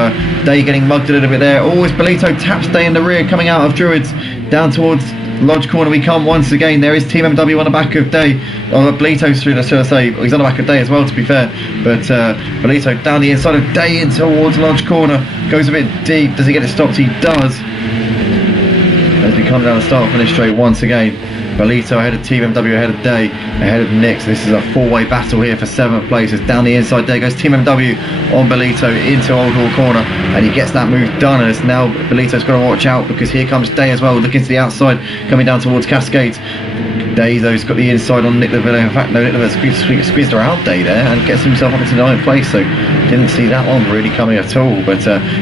Day getting mugged a little bit there. Always Bolito taps Day in the rear coming out of Druids down towards Lodge Corner. We come once again. There is Team MW on the back of Day, or Bolito, should I say. He's on the back of Day as well, to be fair, but Bolito down the inside of Day in towards Lodge Corner, goes a bit deep. Does he get it stopped? He does, as we come down the start finish straight once again. Bolito ahead of Team MW, ahead of Day, ahead of Nick. So this is a 4-way battle here for 7th place. As down the inside there goes Team MW on Bolito into Old Hall Corner, and he gets that move done, and it's now Bolito's got to watch out because here comes Day as well, looking to the outside, coming down towards Cascades. Day though's got the inside on Nick Lavilla. In fact, no, Nick Lavilla squeezed around Day there and gets himself up into 9th place, so didn't see that one really coming at all. But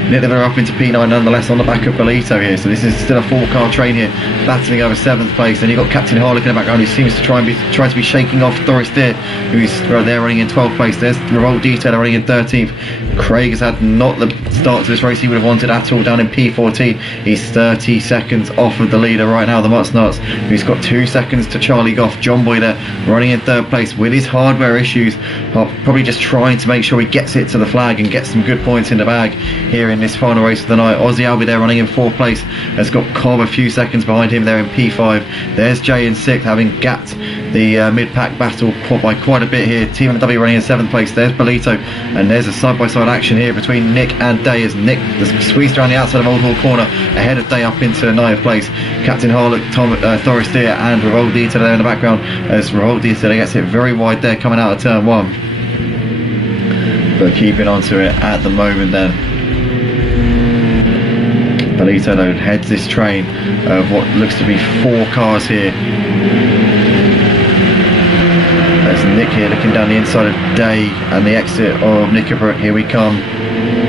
Nick Lavilla up into P9 nonetheless on the back of Bolito here, so this is still a 4-car train here, battling over 7th place. And you've got Captain Harlock in the background, who seems to try to be shaking off Thoris Steer, who's right there running in 12th place. There's Revolt Detailer running in 13th. Craig has had not the start to this race he would have wanted at all, down in P14. He's 30 seconds off of the leader right now, the Mutt's Nuts, who's got 2 seconds to Charlie Goff. John Boy there running in 3rd place with his hardware issues, probably just trying to make sure he gets it to the flag and gets some good points in the bag here in this final race of the night. Aussie Albi there running in 4th place, has got Cobb a few seconds behind him there in P5. There's Jay in 6th, having gapped the mid-pack battle by quite a bit here. Team MW running in 7th place. There's Bolito, and there's a side-by-side action here between Nick and Day, as Nick squeezed around the outside of Old Hall Corner ahead of Day up into 9th place. Captain Harlock, Thoris Steer and Revolt Detail there in the background, as Revolt Detail gets it very wide there coming out of turn 1, but keeping on to it at the moment then. Bolito though heads this train of what looks to be 4 cars here. There's Nick here looking down the inside of Day and the exit of Knickerbrook. Here we come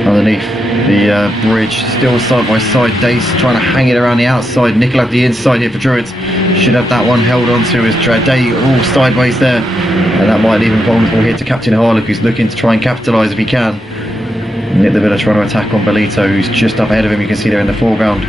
underneath the bridge, still side by side. Dace trying to hang it around the outside. Nickel at the inside here for Druids. Should have that one held on to as Day all sideways there, and that might leave him vulnerable here to Captain Harlock, who's looking to try and capitalise if he can. Nick the Villa trying to attack on Belito, who's just up ahead of him. You can see there in the foreground.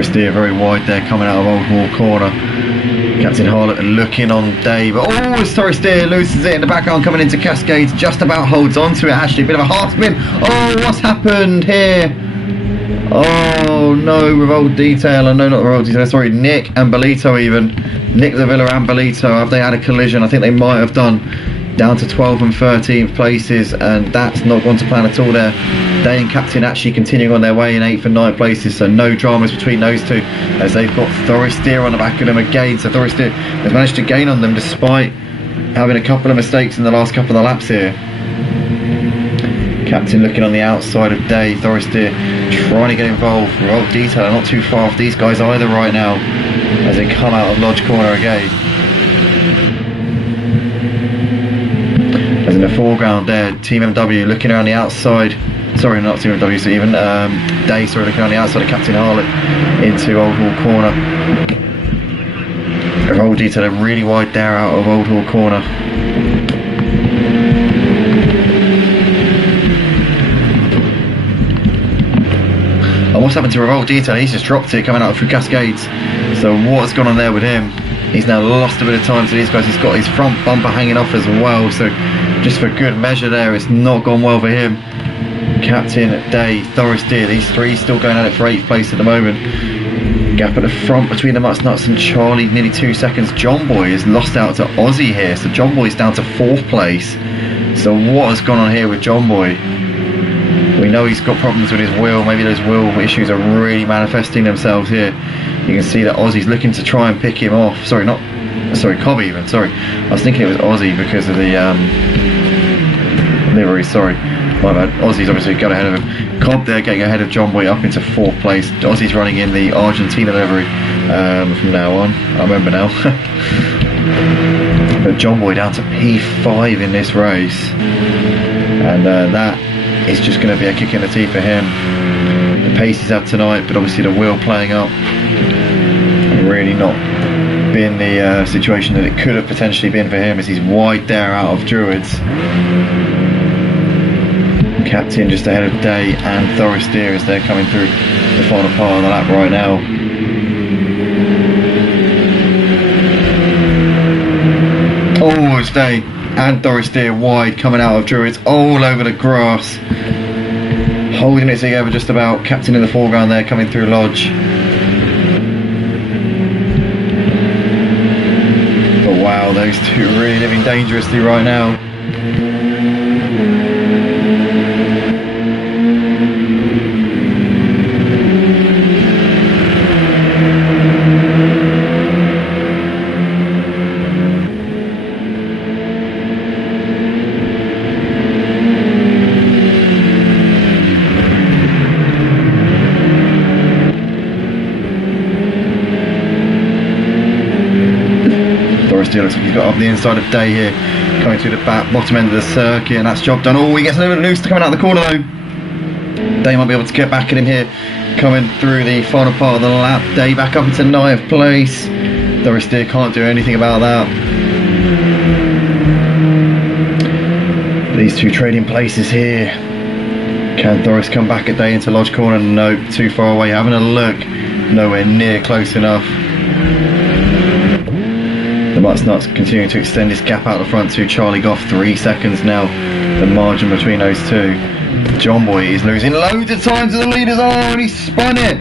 Steer very wide there, coming out of Old Hall corner. Captain Harlock looking on Dave. Oh, sorry, Steer loses it in the background, coming into Cascades, just about holds on to it. Actually, a bit of a hard spin. Oh, what's happened here? Oh no, Revolt Detail, no, not Revolt Detail, sorry, Nick and Belito even. Nick the Villa and Belito, have they had a collision? I think they might have done. Down to 12th and 13th places, and that's not gone to plan at all there. Day and Captain actually continuing on their way in 8th and 9th places, so no dramas between those two, as they've got Thoristeer on the back of them again. So Thoristeer has managed to gain on them despite having a couple of mistakes in the last couple of laps here. Captain looking on the outside of Day. Thoristeer trying to get involved. Revolt Detail are not too far off these guys either right now, as they come out of Lodge corner again. As in the foreground there, Team MW looking around the outside. Sorry, not Team MW, so even Day, sorry, looking around the outside of Captain Harlock into Old Hall corner. Revolt Detail are really wide there out of Old Hall corner. And what's happened to Revolt Detail? He's just dropped it coming out through Cascades. So what's gone on there with him? He's now lost a bit of time to these guys. He's got his front bumper hanging off as well. So just for good measure there, it's not gone well for him. Captain, Day, Thoristeer, these three still going at it for 8th place at the moment. Gap at the front between the Nuts and Charlie, nearly 2 seconds. John Boy is lost out to Aussie here. So John Boy's down to 4th place. So what has gone on here with John Boy? We know he's got problems with his wheel. Maybe those wheel issues are really manifesting themselves here. You can see that Aussie's looking to try and pick him off. Sorry, Cobb even, sorry. I was thinking it was Aussie because of the livery, sorry. My bad. Aussie's obviously got ahead of him. Cobb there getting ahead of John Boy up into 4th place. Aussie's running in the Argentina livery from now on. I remember now. But John Boy down to P5 in this race. And that is just going to be a kick in the teeth for him. The pace he's had tonight, but obviously the wheel playing up. Really not been the situation that it could have potentially been for him, as he's wide there out of Druids. Captain just ahead of Day and Thoristeer as they're coming through the final part of the lap right now. Oh, it's Day and Thoristeer wide coming out of Druids all over the grass, holding it together just about. Captain in the foreground there coming through Lodge. Wow, those two really living dangerously right now. Looks like he's got up the inside of Day here, coming through the bottom end of the circuit, and that's job done. Oh, he gets a little bit loose coming out of the corner though. Day might be able to get back at him here, coming through the final part of the lap. Day back up into 9th place. Thoristeer can't do anything about that. These two trading places here. Can Thoris come back at Day into Lodge corner? Nope, too far away. Having a look, nowhere near close enough. The Nuts continuing to extend this gap out the front to Charlie Goff. 3 seconds now, the margin between those two. John Boy is losing loads of time to the leaders. Oh, and he spun it.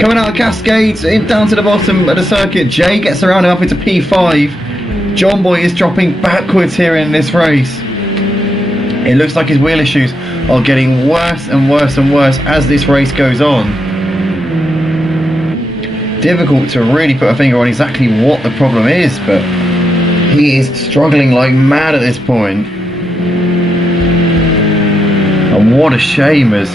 Coming out of Cascades, down to the bottom of the circuit. Jay gets around him up into P5. John Boy is dropping backwards here in this race. It looks like his wheel issues are getting worse and worse and worse as this race goes on. Difficult to really put a finger on exactly what the problem is, but He is struggling like mad at this point. And what a shame, as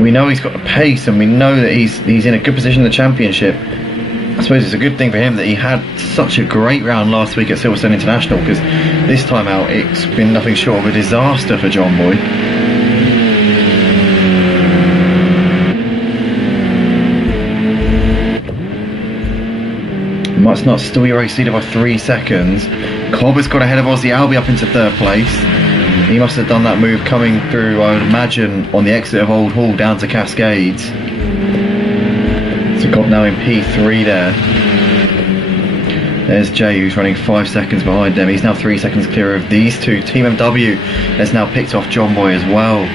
we know he's got the pace and we know that he's in a good position in the championship. I suppose it's a good thing for him that he had such a great round last week at Silverstone International, because this time out it's been nothing short of a disaster for John Boy. Not still your race leader by 3 seconds. Cobb has got ahead of Aussie Albie up into 3rd place. He must have done that move coming through, I would imagine, on the exit of Old Hall down to Cascades. So Cobb now in P3 there. There's Jay, who's running 5 seconds behind them. He's now 3 seconds clear of these two. Team MW has now picked off John Boy as well.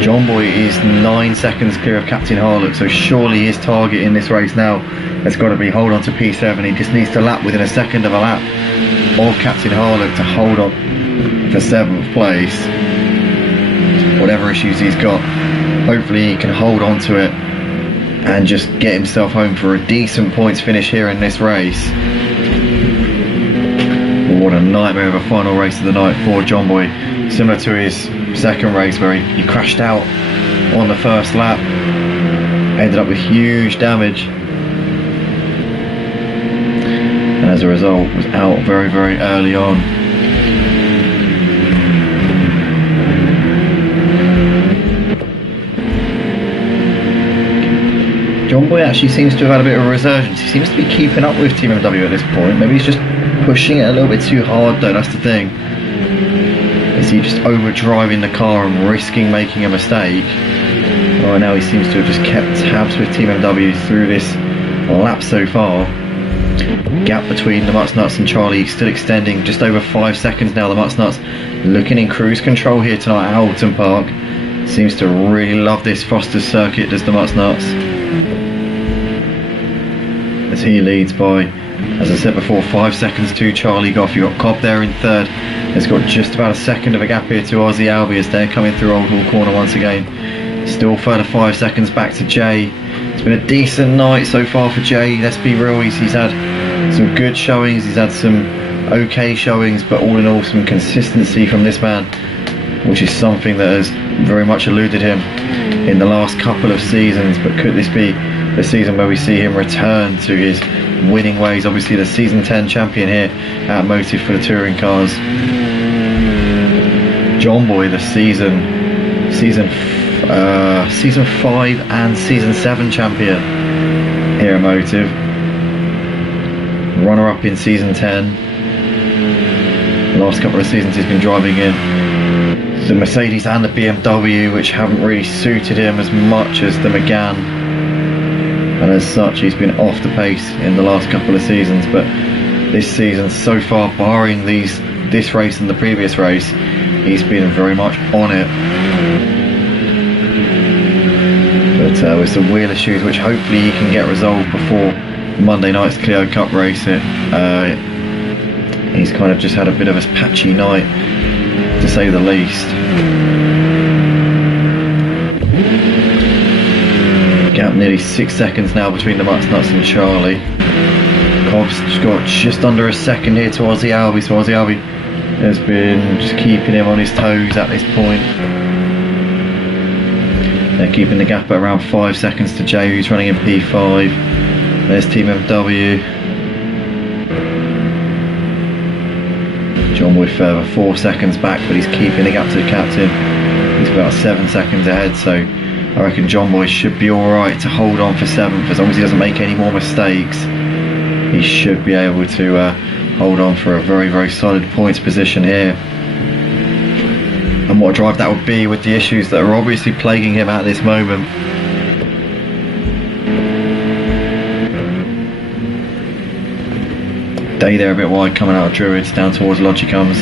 John Boy is 9 seconds clear of Captain Harlock, so surely his target in this race now has got to be hold on to P7. He just needs to lap within a second of a lap of Captain Harlock to hold on for 7th place. Whatever issues he's got, hopefully he can hold on to it and just get himself home for a decent points finish here in this race. But what a nightmare of a final race of the night for John Boy, similar to his second race where he crashed out on the first lap, ended up with huge damage, and as a result was out very, very early on. John Boy actually seems to have had a bit of a resurgence. He seems to be keeping up with Team MW at this point. Maybe he's just pushing it a little bit too hard though, that's the thing. Is he just overdriving the car and risking making a mistake? Oh, now he seems to have just kept tabs with Team MW through this lap so far. Gap between the Mutsnuts and Charlie still extending, just over 5 seconds now. The Mutsnuts looking in cruise control here tonight at Oulton Park. Seems to really love this Foster's circuit, does the Mutsnuts. As he leads by, as I said before, 5 seconds to Charlie Goff. You've got Cobb there in 3rd. It's got just about a second of a gap here to Aussie Albie as they're coming through Old Hall Corner once again. Still further 5 seconds back to Jay. It's been a decent night so far for Jay, let's be real. He's had some good showings, he's had some okay showings, but all in all some consistency from this man, which is something that has very much eluded him in the last couple of seasons. But could this be the season where we see him return to his winning ways? Obviously the season 10 champion here at Motive for the touring cars. John Boy, the season 5 and season 7 champion here at Motive. Runner up in season 10. The last couple of seasons he's been driving in the Mercedes and the BMW, which haven't really suited him as much as the Megane, and as such he's been off the pace in the last couple of seasons. But this season so far, barring this race and the previous race, he's been very much on it. But with some wheel issues which hopefully he can get resolved before Monday night's Clio Cup race, he's kind of just had a bit of a patchy night, to say the least. Gap nearly 6 seconds now between the Mutsnuts and Charlie. Cobb's got just under a second here to Aussie Albie, so Aussie Albie has been just keeping him on his toes at this point. They're keeping the gap at around 5 seconds to Jay, who's running in P5. There's Team MW. John Boy further 4 seconds back, but he's keeping the gap to the captain. He's about 7 seconds ahead, so I reckon John Boy should be alright to hold on for 7th. As long as he doesn't make any more mistakes, he should be able to hold on for a very, very solid points position here. And what a drive that would be with the issues that are obviously plaguing him at this moment. Day there a bit wide coming out of Druids down towards Logicums.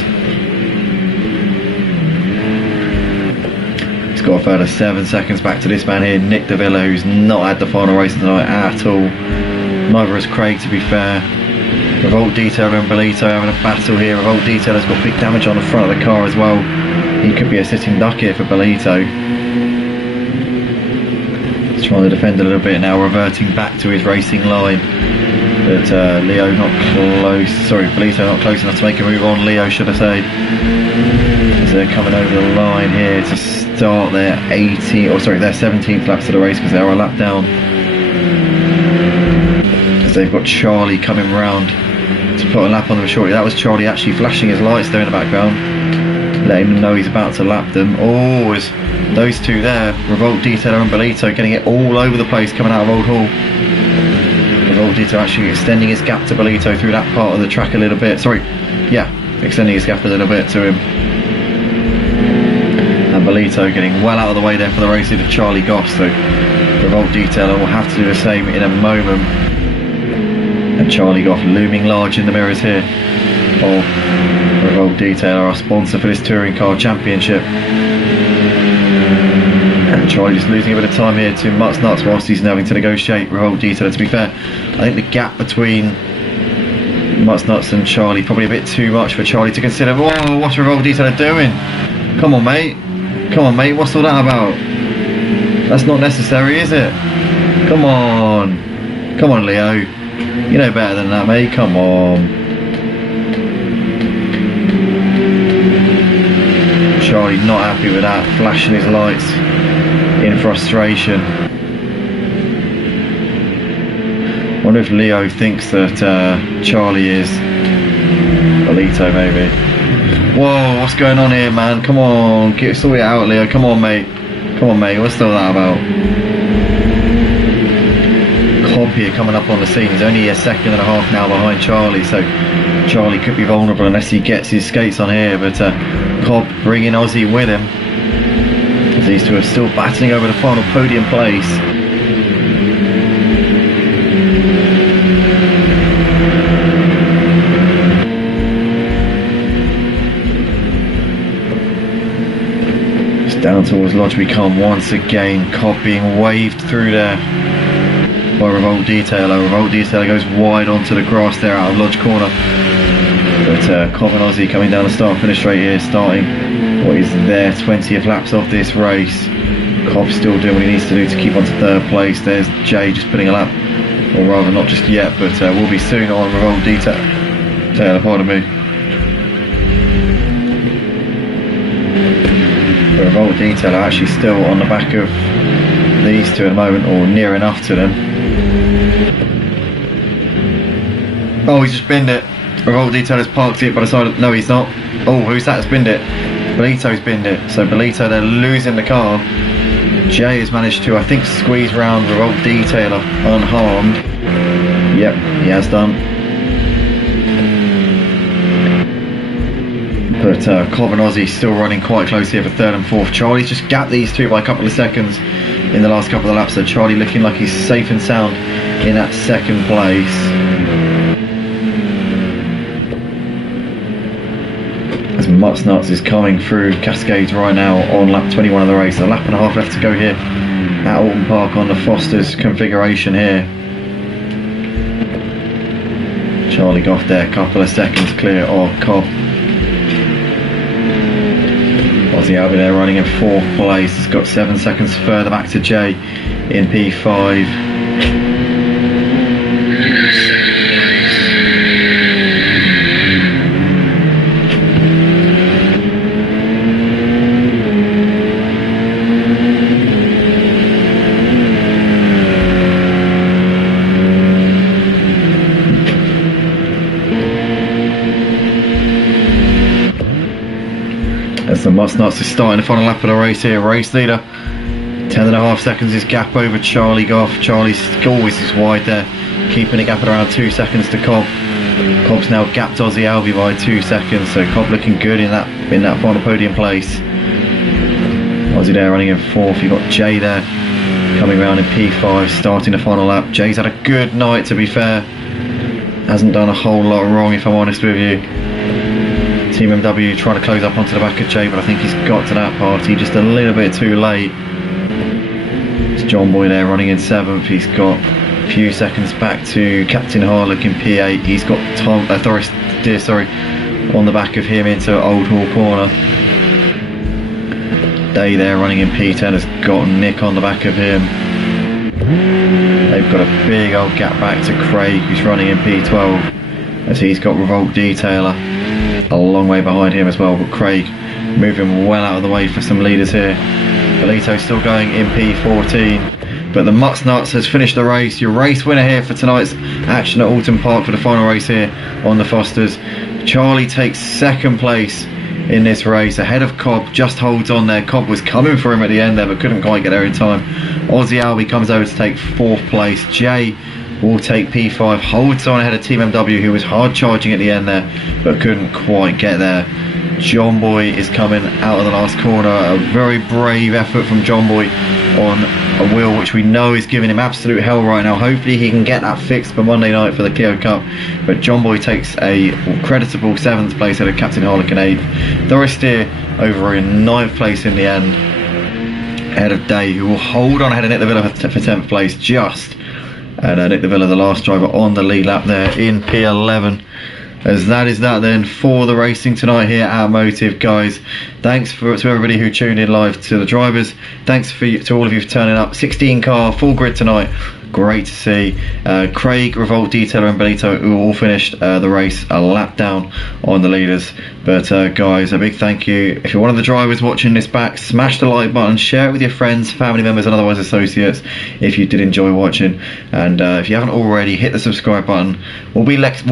He's got a further 7 seconds back to this man here, Nick De Villa, who's not had the final race of the night at all. Neither has Craig, to be fair. Revolt Detailer and Bolito having a battle here. Revolt Detailer's got big damage on the front of the car as well. He could be a sitting duck here for Bolito. He's trying to defend a little bit now, reverting back to his racing line. But Leo not close, sorry, Belito not close enough to make a move on. Leo, should I say. As they're coming over the line here to start their 17th laps of the race, because they are a lap down. As they've got Charlie coming round to put a lap on them shortly. That was Charlie actually flashing his lights there in the background, letting them know he's about to lap them. Oh, as those two there, Revolt Detailer and Belito, getting it all over the place coming out of Old Hall. Revolt Detailer actually extending his gap to Belito through that part of the track a little bit. Sorry, yeah, extending his gap a little bit to him. And Belito getting well out of the way there for the race into Charlie Goff. So Revolt Detailer will have to do the same in a moment. And Charlie Goff looming large in the mirrors here of Revolt Detailer, our sponsor for this Touring Car Championship. And Charlie just losing a bit of time here to Mutts Nuts whilst he's having to negotiate Revolt Detailer. To be fair, I think the gap between Mutts Nuts and Charlie probably a bit too much for Charlie to consider. Whoa, what's Revolt Detailer doing? Come on, mate. Come on, mate. What's all that about? That's not necessary, is it? Come on. Come on, Leo. You know better than that, mate. Come on. Charlie not happy with that, flashing his lights in frustration. Wonder if Leo thinks that Charlie is Belito, maybe. Whoa, what's going on here, man? Come on, sort it out, Leo. Come on, mate. Come on, mate. What's all that about? Cobb here coming up on the scene. He's only a second and a half now behind Charlie, so Charlie could be vulnerable unless he gets his skates on here. But Cobb bringing Aussie with him, as these two are still battling over the final podium place. Just down towards Lodge we come once again. Cobb being waved through there by Revolt Detailer. Revolt Detailer goes wide onto the grass there out of Lodge corner. But Cobb and Aussie coming down the start-finish straight here, starting what is their 20th laps of this race. Cobb still doing what he needs to do to keep on to third place. There's Jay just putting a lap, or rather not just yet, but will be soon on Revolt Detailer, pardon me. The Revolt Detailer actually still on the back of these two at the moment, or near enough to them. Oh, he's just binned it. Revolt Detailer's parked it by the side of... No, he's not. Oh, who's that that's binned it? Belito's binned it. So Belito, they're losing the car. Jay has managed to, I think, squeeze round Revolt Detailer unharmed. Yep, he has done. But Cobb and Aussie still running quite close here for third and fourth. Charlie's just gapped these two by a couple of seconds in the last couple of laps. So Charlie looking like he's safe and sound in that second place. As Mutts Nuts is coming through Cascades right now on lap 21 of the race. A lap and a half left to go here at Oulton Park on the Foster's configuration here. Charlie Goff there, a couple of seconds clear of Cobb. Aussie Albie there running in fourth place. He's got 7 seconds further back to Jay in P5. As the Mutts Nuts is starting the final lap of the race here, race leader 10.5 seconds is gap over Charlie Goff. Charlie's always is wide there, keeping a gap at around 2 seconds to Cobb. Cobb's now gapped Aussie Albie by 2 seconds, so Cobb looking good in that final podium place. Aussie there running in fourth. You've got Jay there coming around in P5, starting the final lap. Jay's had a good night, to be fair. Hasn't done a whole lot wrong, if I'm honest with you. Team MW trying to close up onto the back of Jay, but I think he's got to that party just a little bit too late. It's John Boy there running in seventh. He's got a few seconds back to Captain Harlock in P8. He's got Tom on the back of him into Old Hall corner. Day there running in P10 has got Nick on the back of him. They've got a big old gap back to Craig, who's running in P12, as he's got Revolt Detailer a long way behind him as well, but Craig moving well out of the way for some leaders here. Belito still going in P14, but the Mutts Nuts has finished the race. Your race winner here for tonight's action at Oulton Park for the final race here on the Fosters. Charlie takes second place in this race ahead of Cobb, just holds on there. Cobb was coming for him at the end there, but couldn't quite get there in time. Aussie Albie comes over to take fourth place. Jay will take P5, holds on ahead of Team MW, who was hard charging at the end there, but couldn't quite get there. John Boy is coming out of the last corner. A very brave effort from John Boy on a wheel which we know is giving him absolute hell right now. Hopefully he can get that fixed for Monday night for the Clio Cup, but John Boy takes a creditable 7th place ahead of Captain Harlequin 8th. Doris Steer over in 9th place in the end ahead of Day, who will hold on ahead of Nick de Villa for 10th place just, and Nick de Villa, the last driver on the lead lap there in P11. As that is that then for the racing tonight here at Motive, guys. Thanks to everybody who tuned in live, to the drivers. Thanks to all of you for turning up. 16 car full grid tonight. Great to see. Craig, Revolt Detailer and Benito, who all finished the race a lap down on the leaders. But guys, a big thank you. If you're one of the drivers watching this back, smash the like button, share it with your friends, family members and otherwise associates if you did enjoy watching. And if you haven't already, hit the subscribe button. We'll be next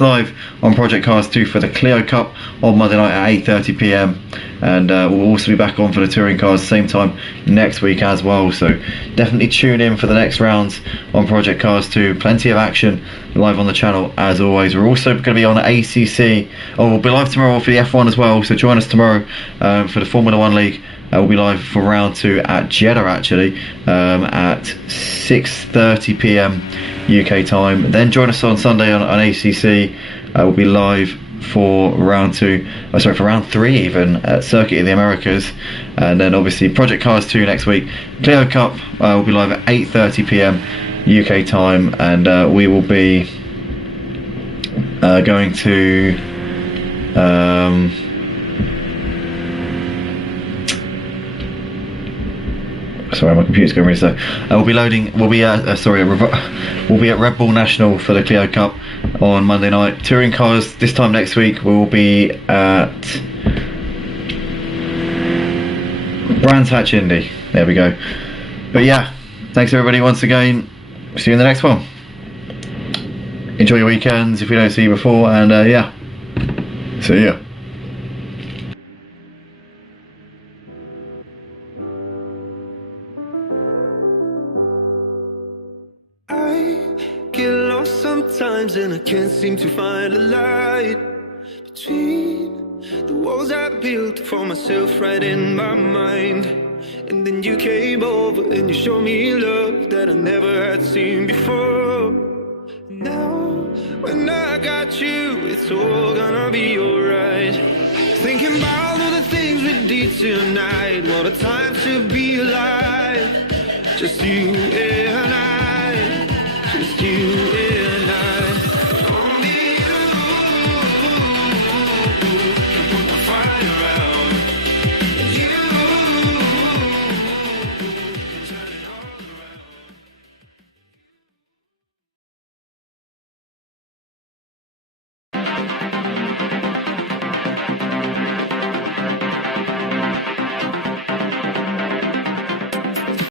live on Project Cars 2 for the Clio Cup on Monday night at 8:30 p.m. and we'll also be back on for the touring cars same time next week as well, so definitely tune in for the next rounds on Project Cars 2. Plenty of action live on the channel as always. We're also going to be on ACC, we'll be live tomorrow for the F1 as well, so join us tomorrow for the Formula 1 League. We'll be live for round 2 at Jeddah actually at 6:30 p.m. UK time. Then join us on Sunday on ACC. We'll be live for round 2, for round 3 even, at Circuit of the Americas. And then obviously Project Cars 2 next week. Clio Cup will be live at 8:30 p.m. UK time, and we will be going to sorry, my computer's going really slow. We'll be at Red Bull National for the Clio Cup on Monday night. Touring cars this time next week we'll be at Brands Hatch Indy. There we go. But yeah, thanks everybody once again. See you in the next one. Enjoy your weekends if we don't see you before, and yeah, see ya. Get lost sometimes and I can't seem to find a light between the walls I built for myself right in my mind. And then you came over and you showed me love that I never had seen before. Now when I got you, it's all gonna be alright. Thinking about all the things we did tonight, what a time to be alive. Just you and I, just you and I.